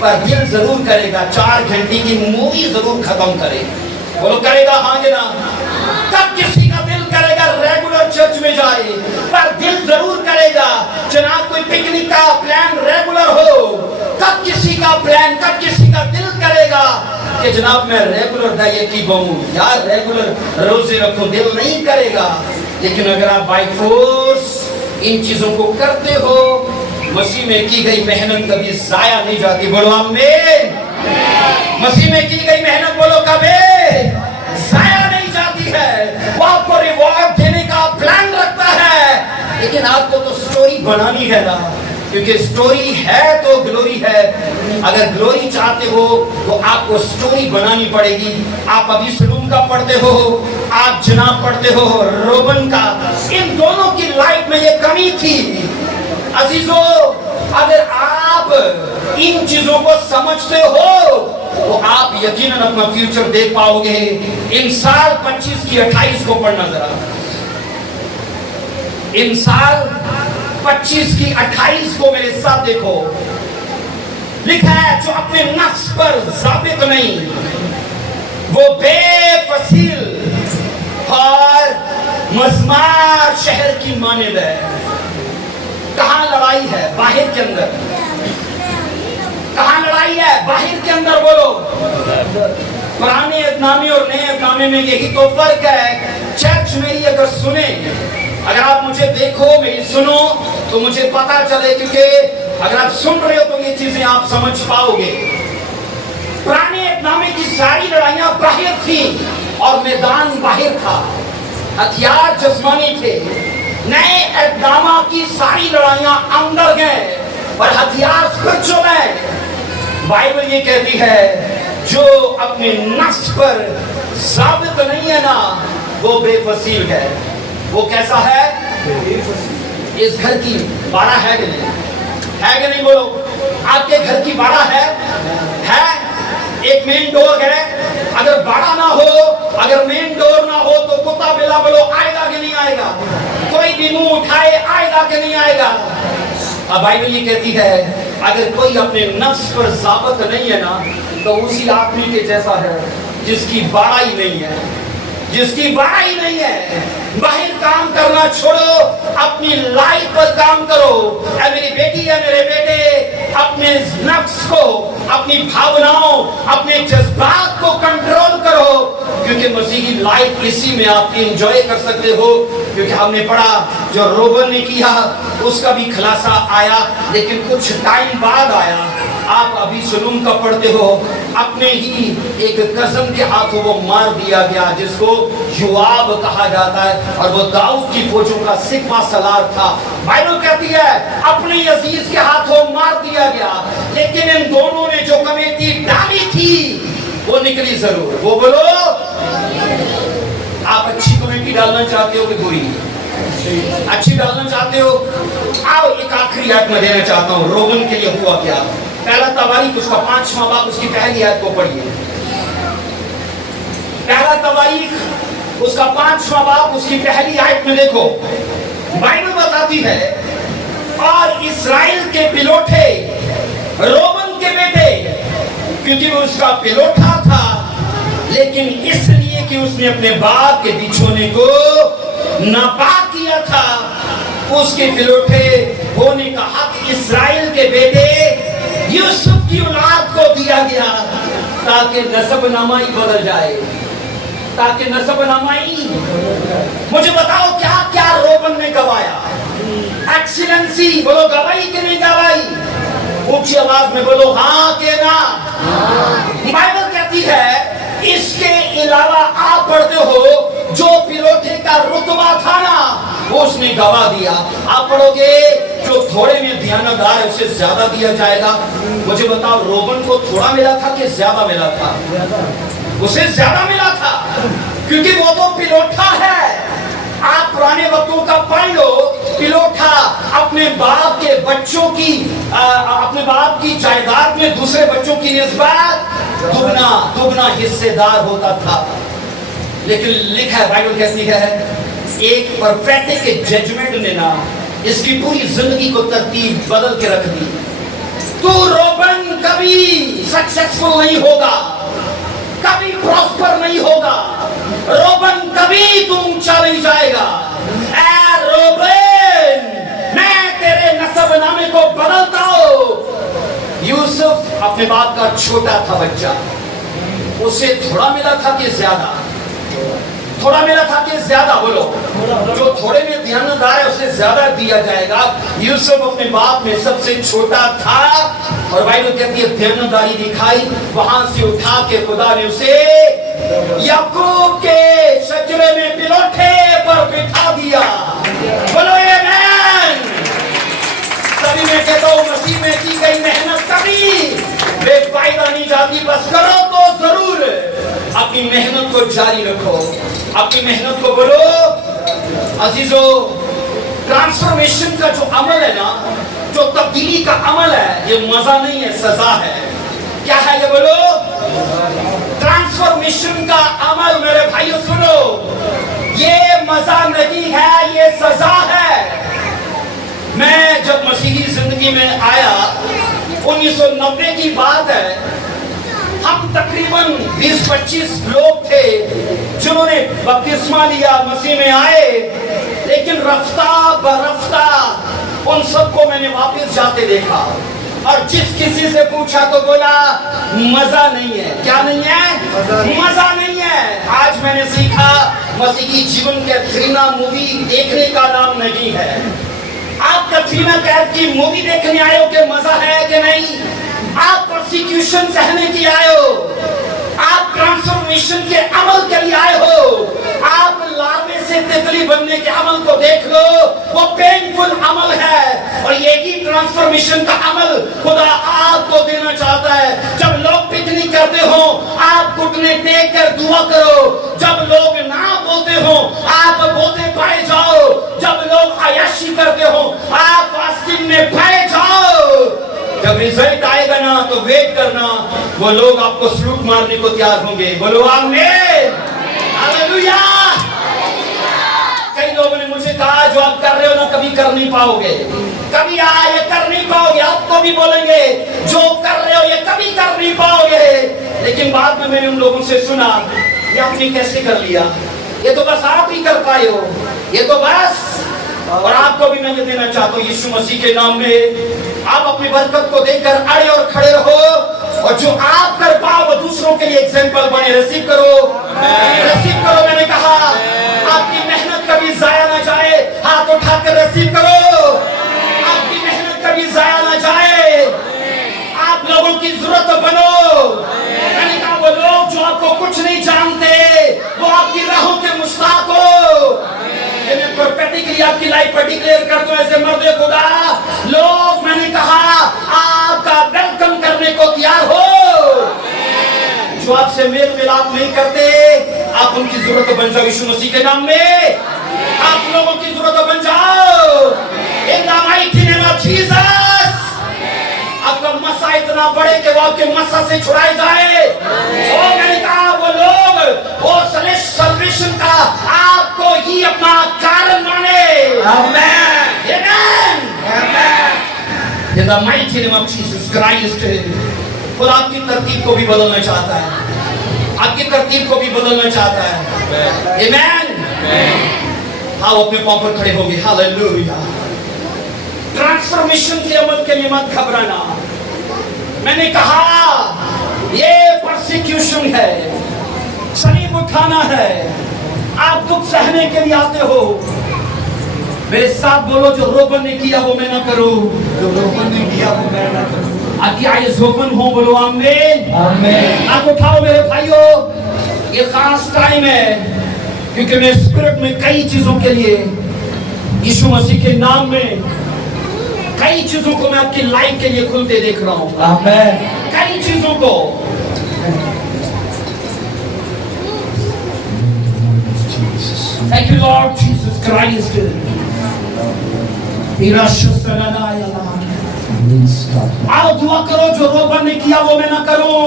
पर दिल जरूर करेगा 4 घंटे की मूवी जरूर खत्म करे। बोलो करेगा हाँ कि ना? तब किसी का दिल करेगा रेगुलर चर्च में जाए, पर दिल जरूर करेगा जनाब कोई पिकनिक का प्लान रेगुलर हो। तब किसी का प्लान, तब किसी का दिल करेगा कि जनाब मैं रेगुलर डाइटी बनूं, यार रेगुलर रोजे रखूं, दिल नहीं करेगा। लेकिन अगर आप बाय फोर्स इन चीजों को करते हो, मसीह में की गई मेहनत कभी जाया नहीं जाती। बोलो आमीन। मसीह में की गई मेहनत बोलो कभी जाया नहीं जाती है। वो आपको रिवॉर्ड देने का प्लान रखता है, लेकिन आपको तो स्टोरी बनानी है ना, क्योंकि स्टोरी है तो ग्लोरी है। अगर ग्लोरी चाहते हो तो आपको स्टोरी बनानी पड़ेगी। आप अभी सलूम का पढ़ते हो, आप जनाब पढ़ते हो रोबन का, इन दोनों की लाइफ में ये कमी थी। अजीजों, अगर आप इन चीजों को समझते हो तो आप यकीनन अपना फ्यूचर देख पाओगे। इन साल 25 की 28 को पढ़ना जरा। इन साल 25 की 28 को मेरे साथ देखो। लिखा है जो अपने नफ्स पर ज़ाबित नहीं वो बेफसील और मज़मार शहर की मानिंद है। कहां लड़ाई है? बाहर के अंदर। कहां लड़ाई है? बाहर के अंदर। बोलो। पुराने इस्लामी और नए इस्लामी में यही तो फर्क है। चर्च मेरी अगर सुने, अगर आप मुझे देखो, मेरी सुनो, तो मुझे पता चले, क्योंकि अगर आप सुन रहे हो तो ये चीजें आप समझ पाओगे। पुराने इस्लामी की सारी लड़ाइयां बाहर थी और मैदान बाहर था, हथियार जिस्मानी थे। नए इस्लामा की सारी लड़ाइयां अंदर गए और हथियार स्पिरिचुअल है। बाइबल ये कहती है जो अपने नफ्स पर साबित नहीं है ना वो बेफसील है। वो कैसा है? इस घर की बाड़ा है कि नहीं? है कि नहीं? बोलो। आपके घर की बाड़ा है? एक मेन डोर है। अगर बाड़ा ना हो, अगर मेन डोर ना हो तो कुत्ता बिल्ला बोलो आएगा कि नहीं आएगा? कोई भी मुंह उठाए आएगा कि नहीं आएगा? अब बाइबल ये कहती है अगर कोई अपने नफ्स पर ज़ाबित नहीं है ना तो उसी आदमी के जैसा है जिसकी बाड़ा ही नहीं है, जिसकी बाड़ा ही नहीं है। बाहर काम करना छोड़ो, अपनी लाइफ पर काम करो। ऐ मेरी बेटी है, मेरे बेटे, अपने नफ्स को, अपनी भावनाओं, अपने जज्बात को कंट्रोल करो, क्योंकि मसीही लाइफ इसी में आप एंजॉय कर सकते हो। क्योंकि हमने पढ़ा जो रोबन ने किया उसका भी खुलासा आया, लेकिन कुछ टाइम बाद आया। आप अभी सलूम का पढ़ते हो, अपने ही एक कज़न के हाथों वो मार दिया गया जिसको युआब कहा जाता है, और वो दाऊद की फौजों का सिपा सलार था। बाइबल कहती है अपने अजीज के हाथों मार दिया गया, लेकिन इन दोनों ने जो कमेटी डाली थी वो निकली जरूर। वो बोलो आप अच्छी कमेटी डालना चाहते हो कि बुरी? अच्छी डालना चाहते हो? आओ एक आखिरी आयत में देना चाहता हूँ रोबन के लिए हुआ क्या। पहला तवारीख उसका 5वां बाब उसकी पहली आयत को पढ़िए। पहला तवारीख उसका 5वां बाब उसकी पहली आयत में देखो, बाइबल बताती है और इस्राएल के पिलोठे रोबन के बेटे, क्योंकि वो उसका पिलोठा था, लेकिन इसलिए कि उसने अपने बाप के बिछोने को नापाक किया था, उसके पिलोठे होने का हक इस्राएल के बेटे यूसुफ की औलाद को दिया गया, ताकि नसबनामा ही बदल जाए, ताकि नसबनामा ही। मुझे बताओ क्या क्या रोबन ने गवाया? एक्सीलेंसी बोलो, गवाई कि नहीं गवाई? ऊंची आवाज में बोलो हाँ के ना। बाइबल कहती है इसके अलावा आप पढ़ते हो जो पिलोठे का रुतबा था ना वो उसने गवा दिया। आप पढ़ोगे जो थोड़े में ध्यानदार है उसे ज्यादा दिया जाएगा। मुझे बताओ रोबन को थोड़ा मिला था कि ज्यादा मिला था? उसे ज्यादा मिला था, क्योंकि वो तो पिलोठा है। आप पुराने वक्तों का पढ़ लो, पिलोठा अपने बाप के बच्चों की अपने बाप की जायदाद में दूसरे बच्चों की निस्बत दुगना हिस्सेदार होता था। लेकिन लिखा है, बाइबल कैसी है, एक परफेक्ट जजमेंट ने ना इसकी पूरी जिंदगी को तरतीब बदल के रख दी। तू रोबन कभी सक्सेसफुल नहीं होगा, कभी प्रॉस्पर नहीं होगा, रोबन कभी तू ऊंचा नहीं जाएगा। ऐ रोबन, मैं तेरे नसबनामे को बदलता हूं। यूसुफ अपने बाप का छोटा था बच्चा, उसे थोड़ा मिला था कि ज्यादा? थोड़ा मिला था कि ज्यादा? बोलो, जो थोड़े में ध्यानदार है उसे ज्यादा दिया जाएगा। यूसुफ अपने बाप में सबसे छोटा था और बाइबल कहती है ध्यानदारी दिखाई, वहां से उठा के खुदा ने उसे याकूब के शजरे में पिलोठे पर बिठा दिया। बोलो आमीन। तभी मैं कहता हूं मसीह में की गई मेहनत कभी बेफायदा नहीं जाती। बस करो तो जरूर, अपनी मेहनत को जारी रखो, अपनी मेहनत को। बोलो अजीजों, ट्रांसफॉर्मेशन का जो अमल है ना, जो तब्दीली का अमल है, ये मजा नहीं है, सजा है। क्या है ये? बोलो, ट्रांसफॉर्मेशन का अमल मेरे भाइयों सुनो, ये मजा नहीं है, ये सजा है। मैं जब मसीही जिंदगी में आया, 1990 की बात है, हम तकरीबन 20-25 लोग थे जिन्होंने बपतिस्मा लिया, मसीह में आए। लेकिन रफ्ता बरफ्ता उन सबको मैंने वापस जाते देखा, और जिस किसी से पूछा तो बोला मजा नहीं है। क्या नहीं है? मजा नहीं है। आज मैंने सीखा मसीही जीवन कैटरीना मूवी देखने का नाम नहीं है। आप कैटरीना कैफ की मूवी देखने आए हो कि मजा है कि नहीं? आप परसिक्यूशन सहने की आए हो, आप ट्रांसफॉर्मेशन के अमल के लिए आए हो। आप लार्वे से तितली बनने के अमल को देख लो, वो पेनफुल अमल है, और यही ट्रांसफॉर्मेशन का अमल खुदा आपको देना चाहता है। जब लोग पिकनिक करते हो, आप घुटने टेक कर दुआ करो। जब लोग ना बोलते हो, आप बोलते पाए जाओ। जब लोग अय्याशी करते हो, आप फास्टिंग में पाए जाओ। जब रिजल्ट आएगा ना तो वेट करना, वो लोग आपको सलूट मारने को तैयार होंगे। बोलो आमीन, हालेलुया। कई लोगों ने मुझे कहा जो आप कर रहे हो ना कभी कर नहीं पाओगे, कभी ये कर नहीं पाओगे। आपको भी बोलेंगे जो कर रहे हो ये कभी कर नहीं पाओगे। लेकिन बाद में मैंने उन लोगों से सुना, ये आपने कैसे कर लिया? ये तो बस आप ही कर पाए हो, ये तो बस। और आपको भी मैं ये देना चाहता हूँ यीशु मसीह के नाम में, आप अपनी बरकत को देखकर अड़े और खड़े रहो, और जो आप कर पाओ वो दूसरों के लिए एग्जाम्पल बने। रिसीव करो, रिसीव करो। मैंने कहा आपकी मेहनत कभी जाया ना जाए। हाथ उठाकर रिसीव करो, आपकी मेहनत कभी जाया ना जाए। आप लोगों की जरूरत बनो। मैंने कहा वो लोग जो आपको कुछ नहीं जानते, वो आपकी राहों के मुश्ताक हो। मैं प्रोफेटिकली आपकी लाइफ पर डिक्लेयर करता हूं, ऐसे मर्द खुदा लोग, मैंने कहा आपका वेलकम करने को तैयार हो। जो आपसे मेल मिलाप नहीं करते, आप उनकी जरूरत बन जाओ यीशु मसीह के नाम में। आप लोगों की जरूरत बन जाओ इन the mighty name of Jesus. आपका मसा इतना बड़े कि वो आपके मसा से छुड़ाए जाए। और मैंने कहा वो लोग वो सल्वेशन का आपको ही अपना कारण माने। Amen, amen. In the mighty name of Jesus Christ. खुदा आपकी तरतीब को भी बदलना चाहता है, आपकी तरतीब को भी बदलना चाहता है। आमेन। आओ अपने पांव पर खड़े होंगे। हालेलुया। ट्रांसफॉर्मेशन के अमल के लिए मत घबराना। मैंने कहा ये परसिक्यूशन है, सलीब उठाना है। आप दुख सहने के लिए आते हो। मेरे साथ बोलो, जो रोबन ने किया वो मैं ना करूं, जो रोबन ने किया वो मैं ना करूं। आपकी आईज ओपन हो, बोलो आमीन, आमीन। आप उठाओ मेरे भाइयों, ये खास टाइम है क्योंकि मैं स्पिरिट में कई चीजों के लिए यीशु मसीह के नाम में कई चीजों को मैं आपकी लाइफ के लिए खुलते देख रहा हूं। आमीन। कई चीजों को। Thank you Lord Jesus Christ. आओ दुआ करो, जो रोबन ने किया वो मैं ना करूं।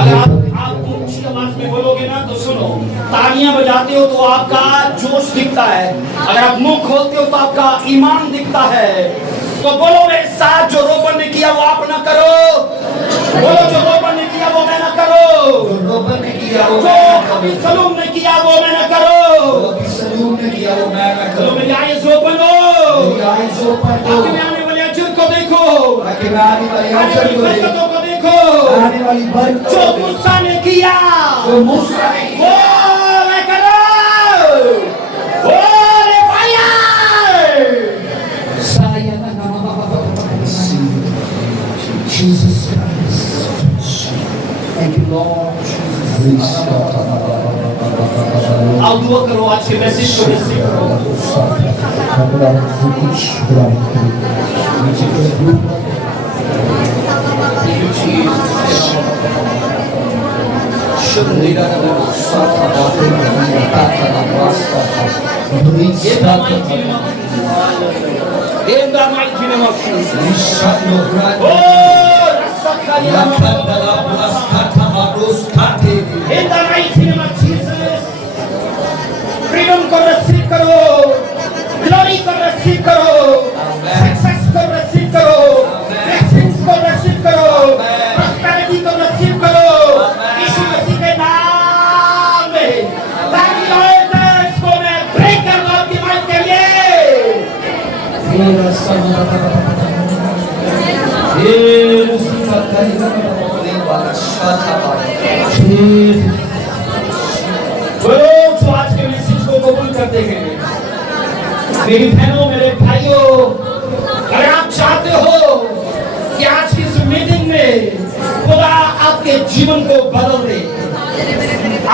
अगर आप ऊंची आवाज में बोलोगे ना तो सुनो, तालियां बजाते हो तो आपका जोश दिखता है, अगर आप मुंह खोलते हो तो आपका ईमान दिखता है। तो बोलो मेरे साथ, जो रोबन ने किया वो आप ना करो। बोलो, जो रोबन ने किया वो मैं ना करो। जो रोबन ने किया वो अभी सलूम ने किया वो मैं ना करो। अभी सलूम ने किया वो मैं ना करो। मेरी आईज ओपन हो, आगे में आने वाले अजर को देखो, आगे में आने वाली बरकतों को देखो, आने वाली बरकत जो मूसा ने किया, जो मूसा ने किया वो मैं करो। ओ रे भाइया, Jesus Christ. Thank you Lord Jesus. आओ दुआ करो, आज के मैसेज को रिसीव करो। In the mighty name of Jesus. In the mighty name of Jesus. Freedom को receive करो, glory को receive करो, success को receive करो, blessings को receive करो, prosperity को receive करो, यीशु मसीह के नाम में। ताकि altars को मैं break कर दूं आपकी मौत के लिए। बोलो, जो आज के मैसेज को कबूल करते हैं, मेरी बहनों, मेरे भाइयों, अगर आप चाहते हो कि आज की इस मीटिंग में खुदा आपके जीवन को बदल दे,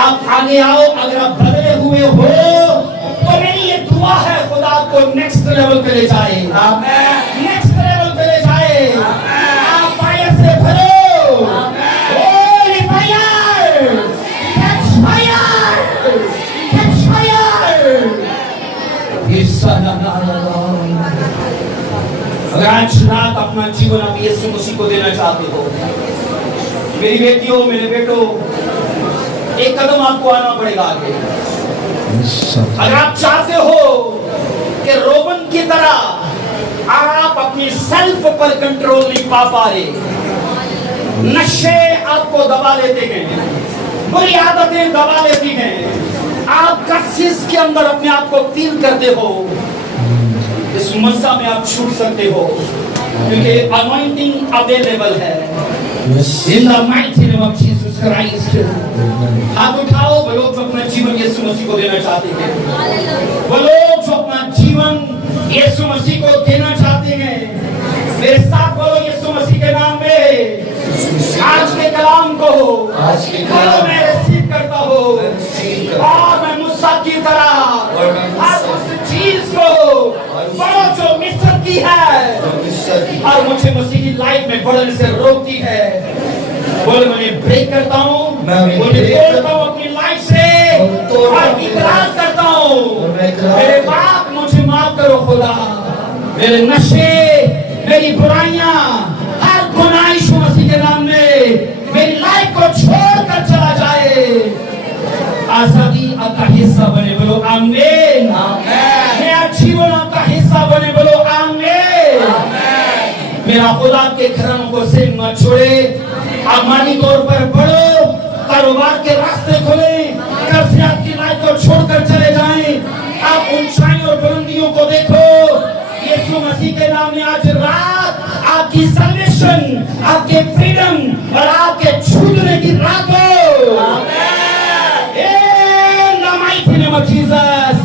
आप आगे आओ। अगर आप बदले हुए हो तो मेरी ये दुआ है, खुदा आपको नेक्स्ट लेवल पे ले जाए, नेक्स्ट लेवल पे ले जाए। आप फायर से भरो, अगर आज रात अपना जीवन आप यीशु मसीह को देना चाहते हो, मेरी बेटियों, मेरे बेटों, एक कदम आपको आना पड़ेगा आगे। अगर आप चाहते हो कि रोबन की तरह आप अपनी सेल्फ पर कंट्रोल नहीं पा रहे, नशे आपको दबा लेते हैं, बुरी आदतें दबा लेती हैं, आप कशिश के अंदर अपने आप को फील करते हो, इस मस्सा में आप छूट सकते हो, क्योंकि अनॉइंटिंग अवेलेबल है। In the mighty name of Jesus Christ. हाथ उठाओ, वो लोग जो अपना जीवन यीशु मसीह को देना चाहते हैं, वो लोग जो अपना जीवन यीशु मसीह को देना चाहते हैं, मेरे साथ बोलो, यीशु मसीह के नाम में आज के कलाम को मैं रिसीव करता हूँ, और मैं मूसा की तरह आज उस चीज को बोलो जो मिस्र की है और मुझे मसीह की लाइफ में बढ़ने से रोकती है, बोले मैं ब्रेक करता हूँ, बोले तोड़ता हूँ अपनी लाइफ से, और इकरार करता हूँ, मेरे बाप मुझे माफ करो खुदा, मेरे नशे, मेरी बुराइयां, हर गुनाह यीशु मसीह के नाम में मेरी लाइफ को छोड़कर चला जाए, आजादी आपका हिस्सा बने, बोलो आमीन। मेरा जीवन आपका हिस्सा बने, बोलो आमीन। मेरा खुदा के घरानों को सिर मत छोड़े, आप माली तौर पर बढ़ो, कारोबार के रास्ते खोले, कर्ज आपकी लाइफ को छोड़कर चले जाएं, आप ऊंचाई और बुलंदियों को देखो। यीशु मसीह के नाम में आज रात आपकी सल्वेशन, आपके फ्रीडम और आपके छूटने की रात हो। जीसस,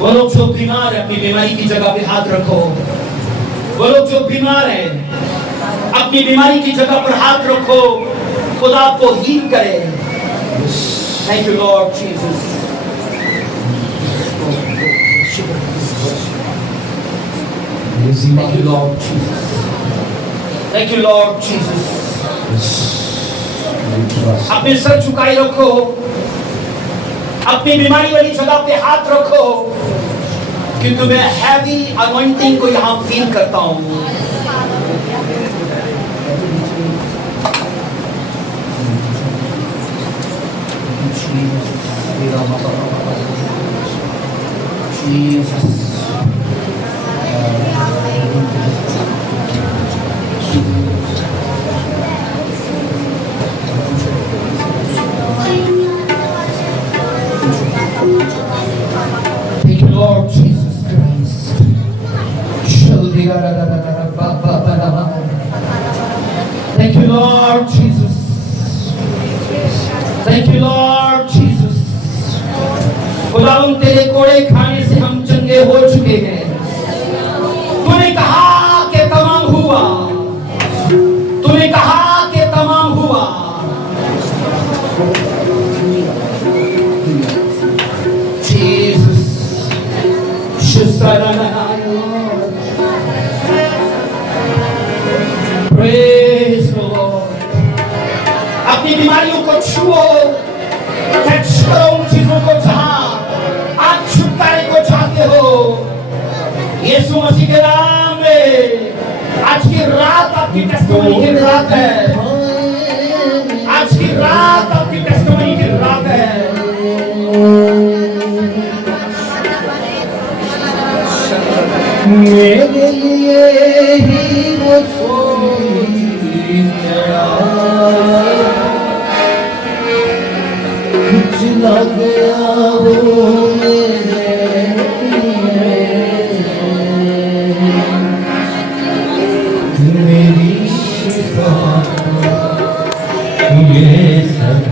वो लोग जो बीमार है अपनी बीमारी की जगह पे हाथ रखो, वो लोग जो बीमार है अपनी बीमारी की जगह पर हाथ रखो, खुदा आपको हील करे। Thank you Lord Jesus. Thank you Lord Jesus. Thank you Lord Jesus. अपने सर झुकाए रखो, अपनी बीमारी वाली जगह पे हाथ रखो, क्योंकि मैं हैवी अनॉइंटिंग को यहाँ फील करता हूँ। Thank you, Lord Jesus Christ. Thank you, Lord Jesus. Thank you, Lord Jesus. खुदावंद तेरे कोड़े खाने से हम चंगे हो चुके हैं। तूने कहा कि तमाम हुआ, तूने कहा कि तमाम हुआ। Jesus, praise the Lord. अपनी बीमारियों को छुओ, टच करो उन चीजों को जहां आप छुटकारे को चाहते हो। यीशु मसीह के नाम में आज की रात आपकी टेस्टिमनी की रात है। आज की रात आपकी टेस्टिमनी की रात है। मेरे लिए ही वो कुछ लग गया वो मेरे मेरी शिफा ये सब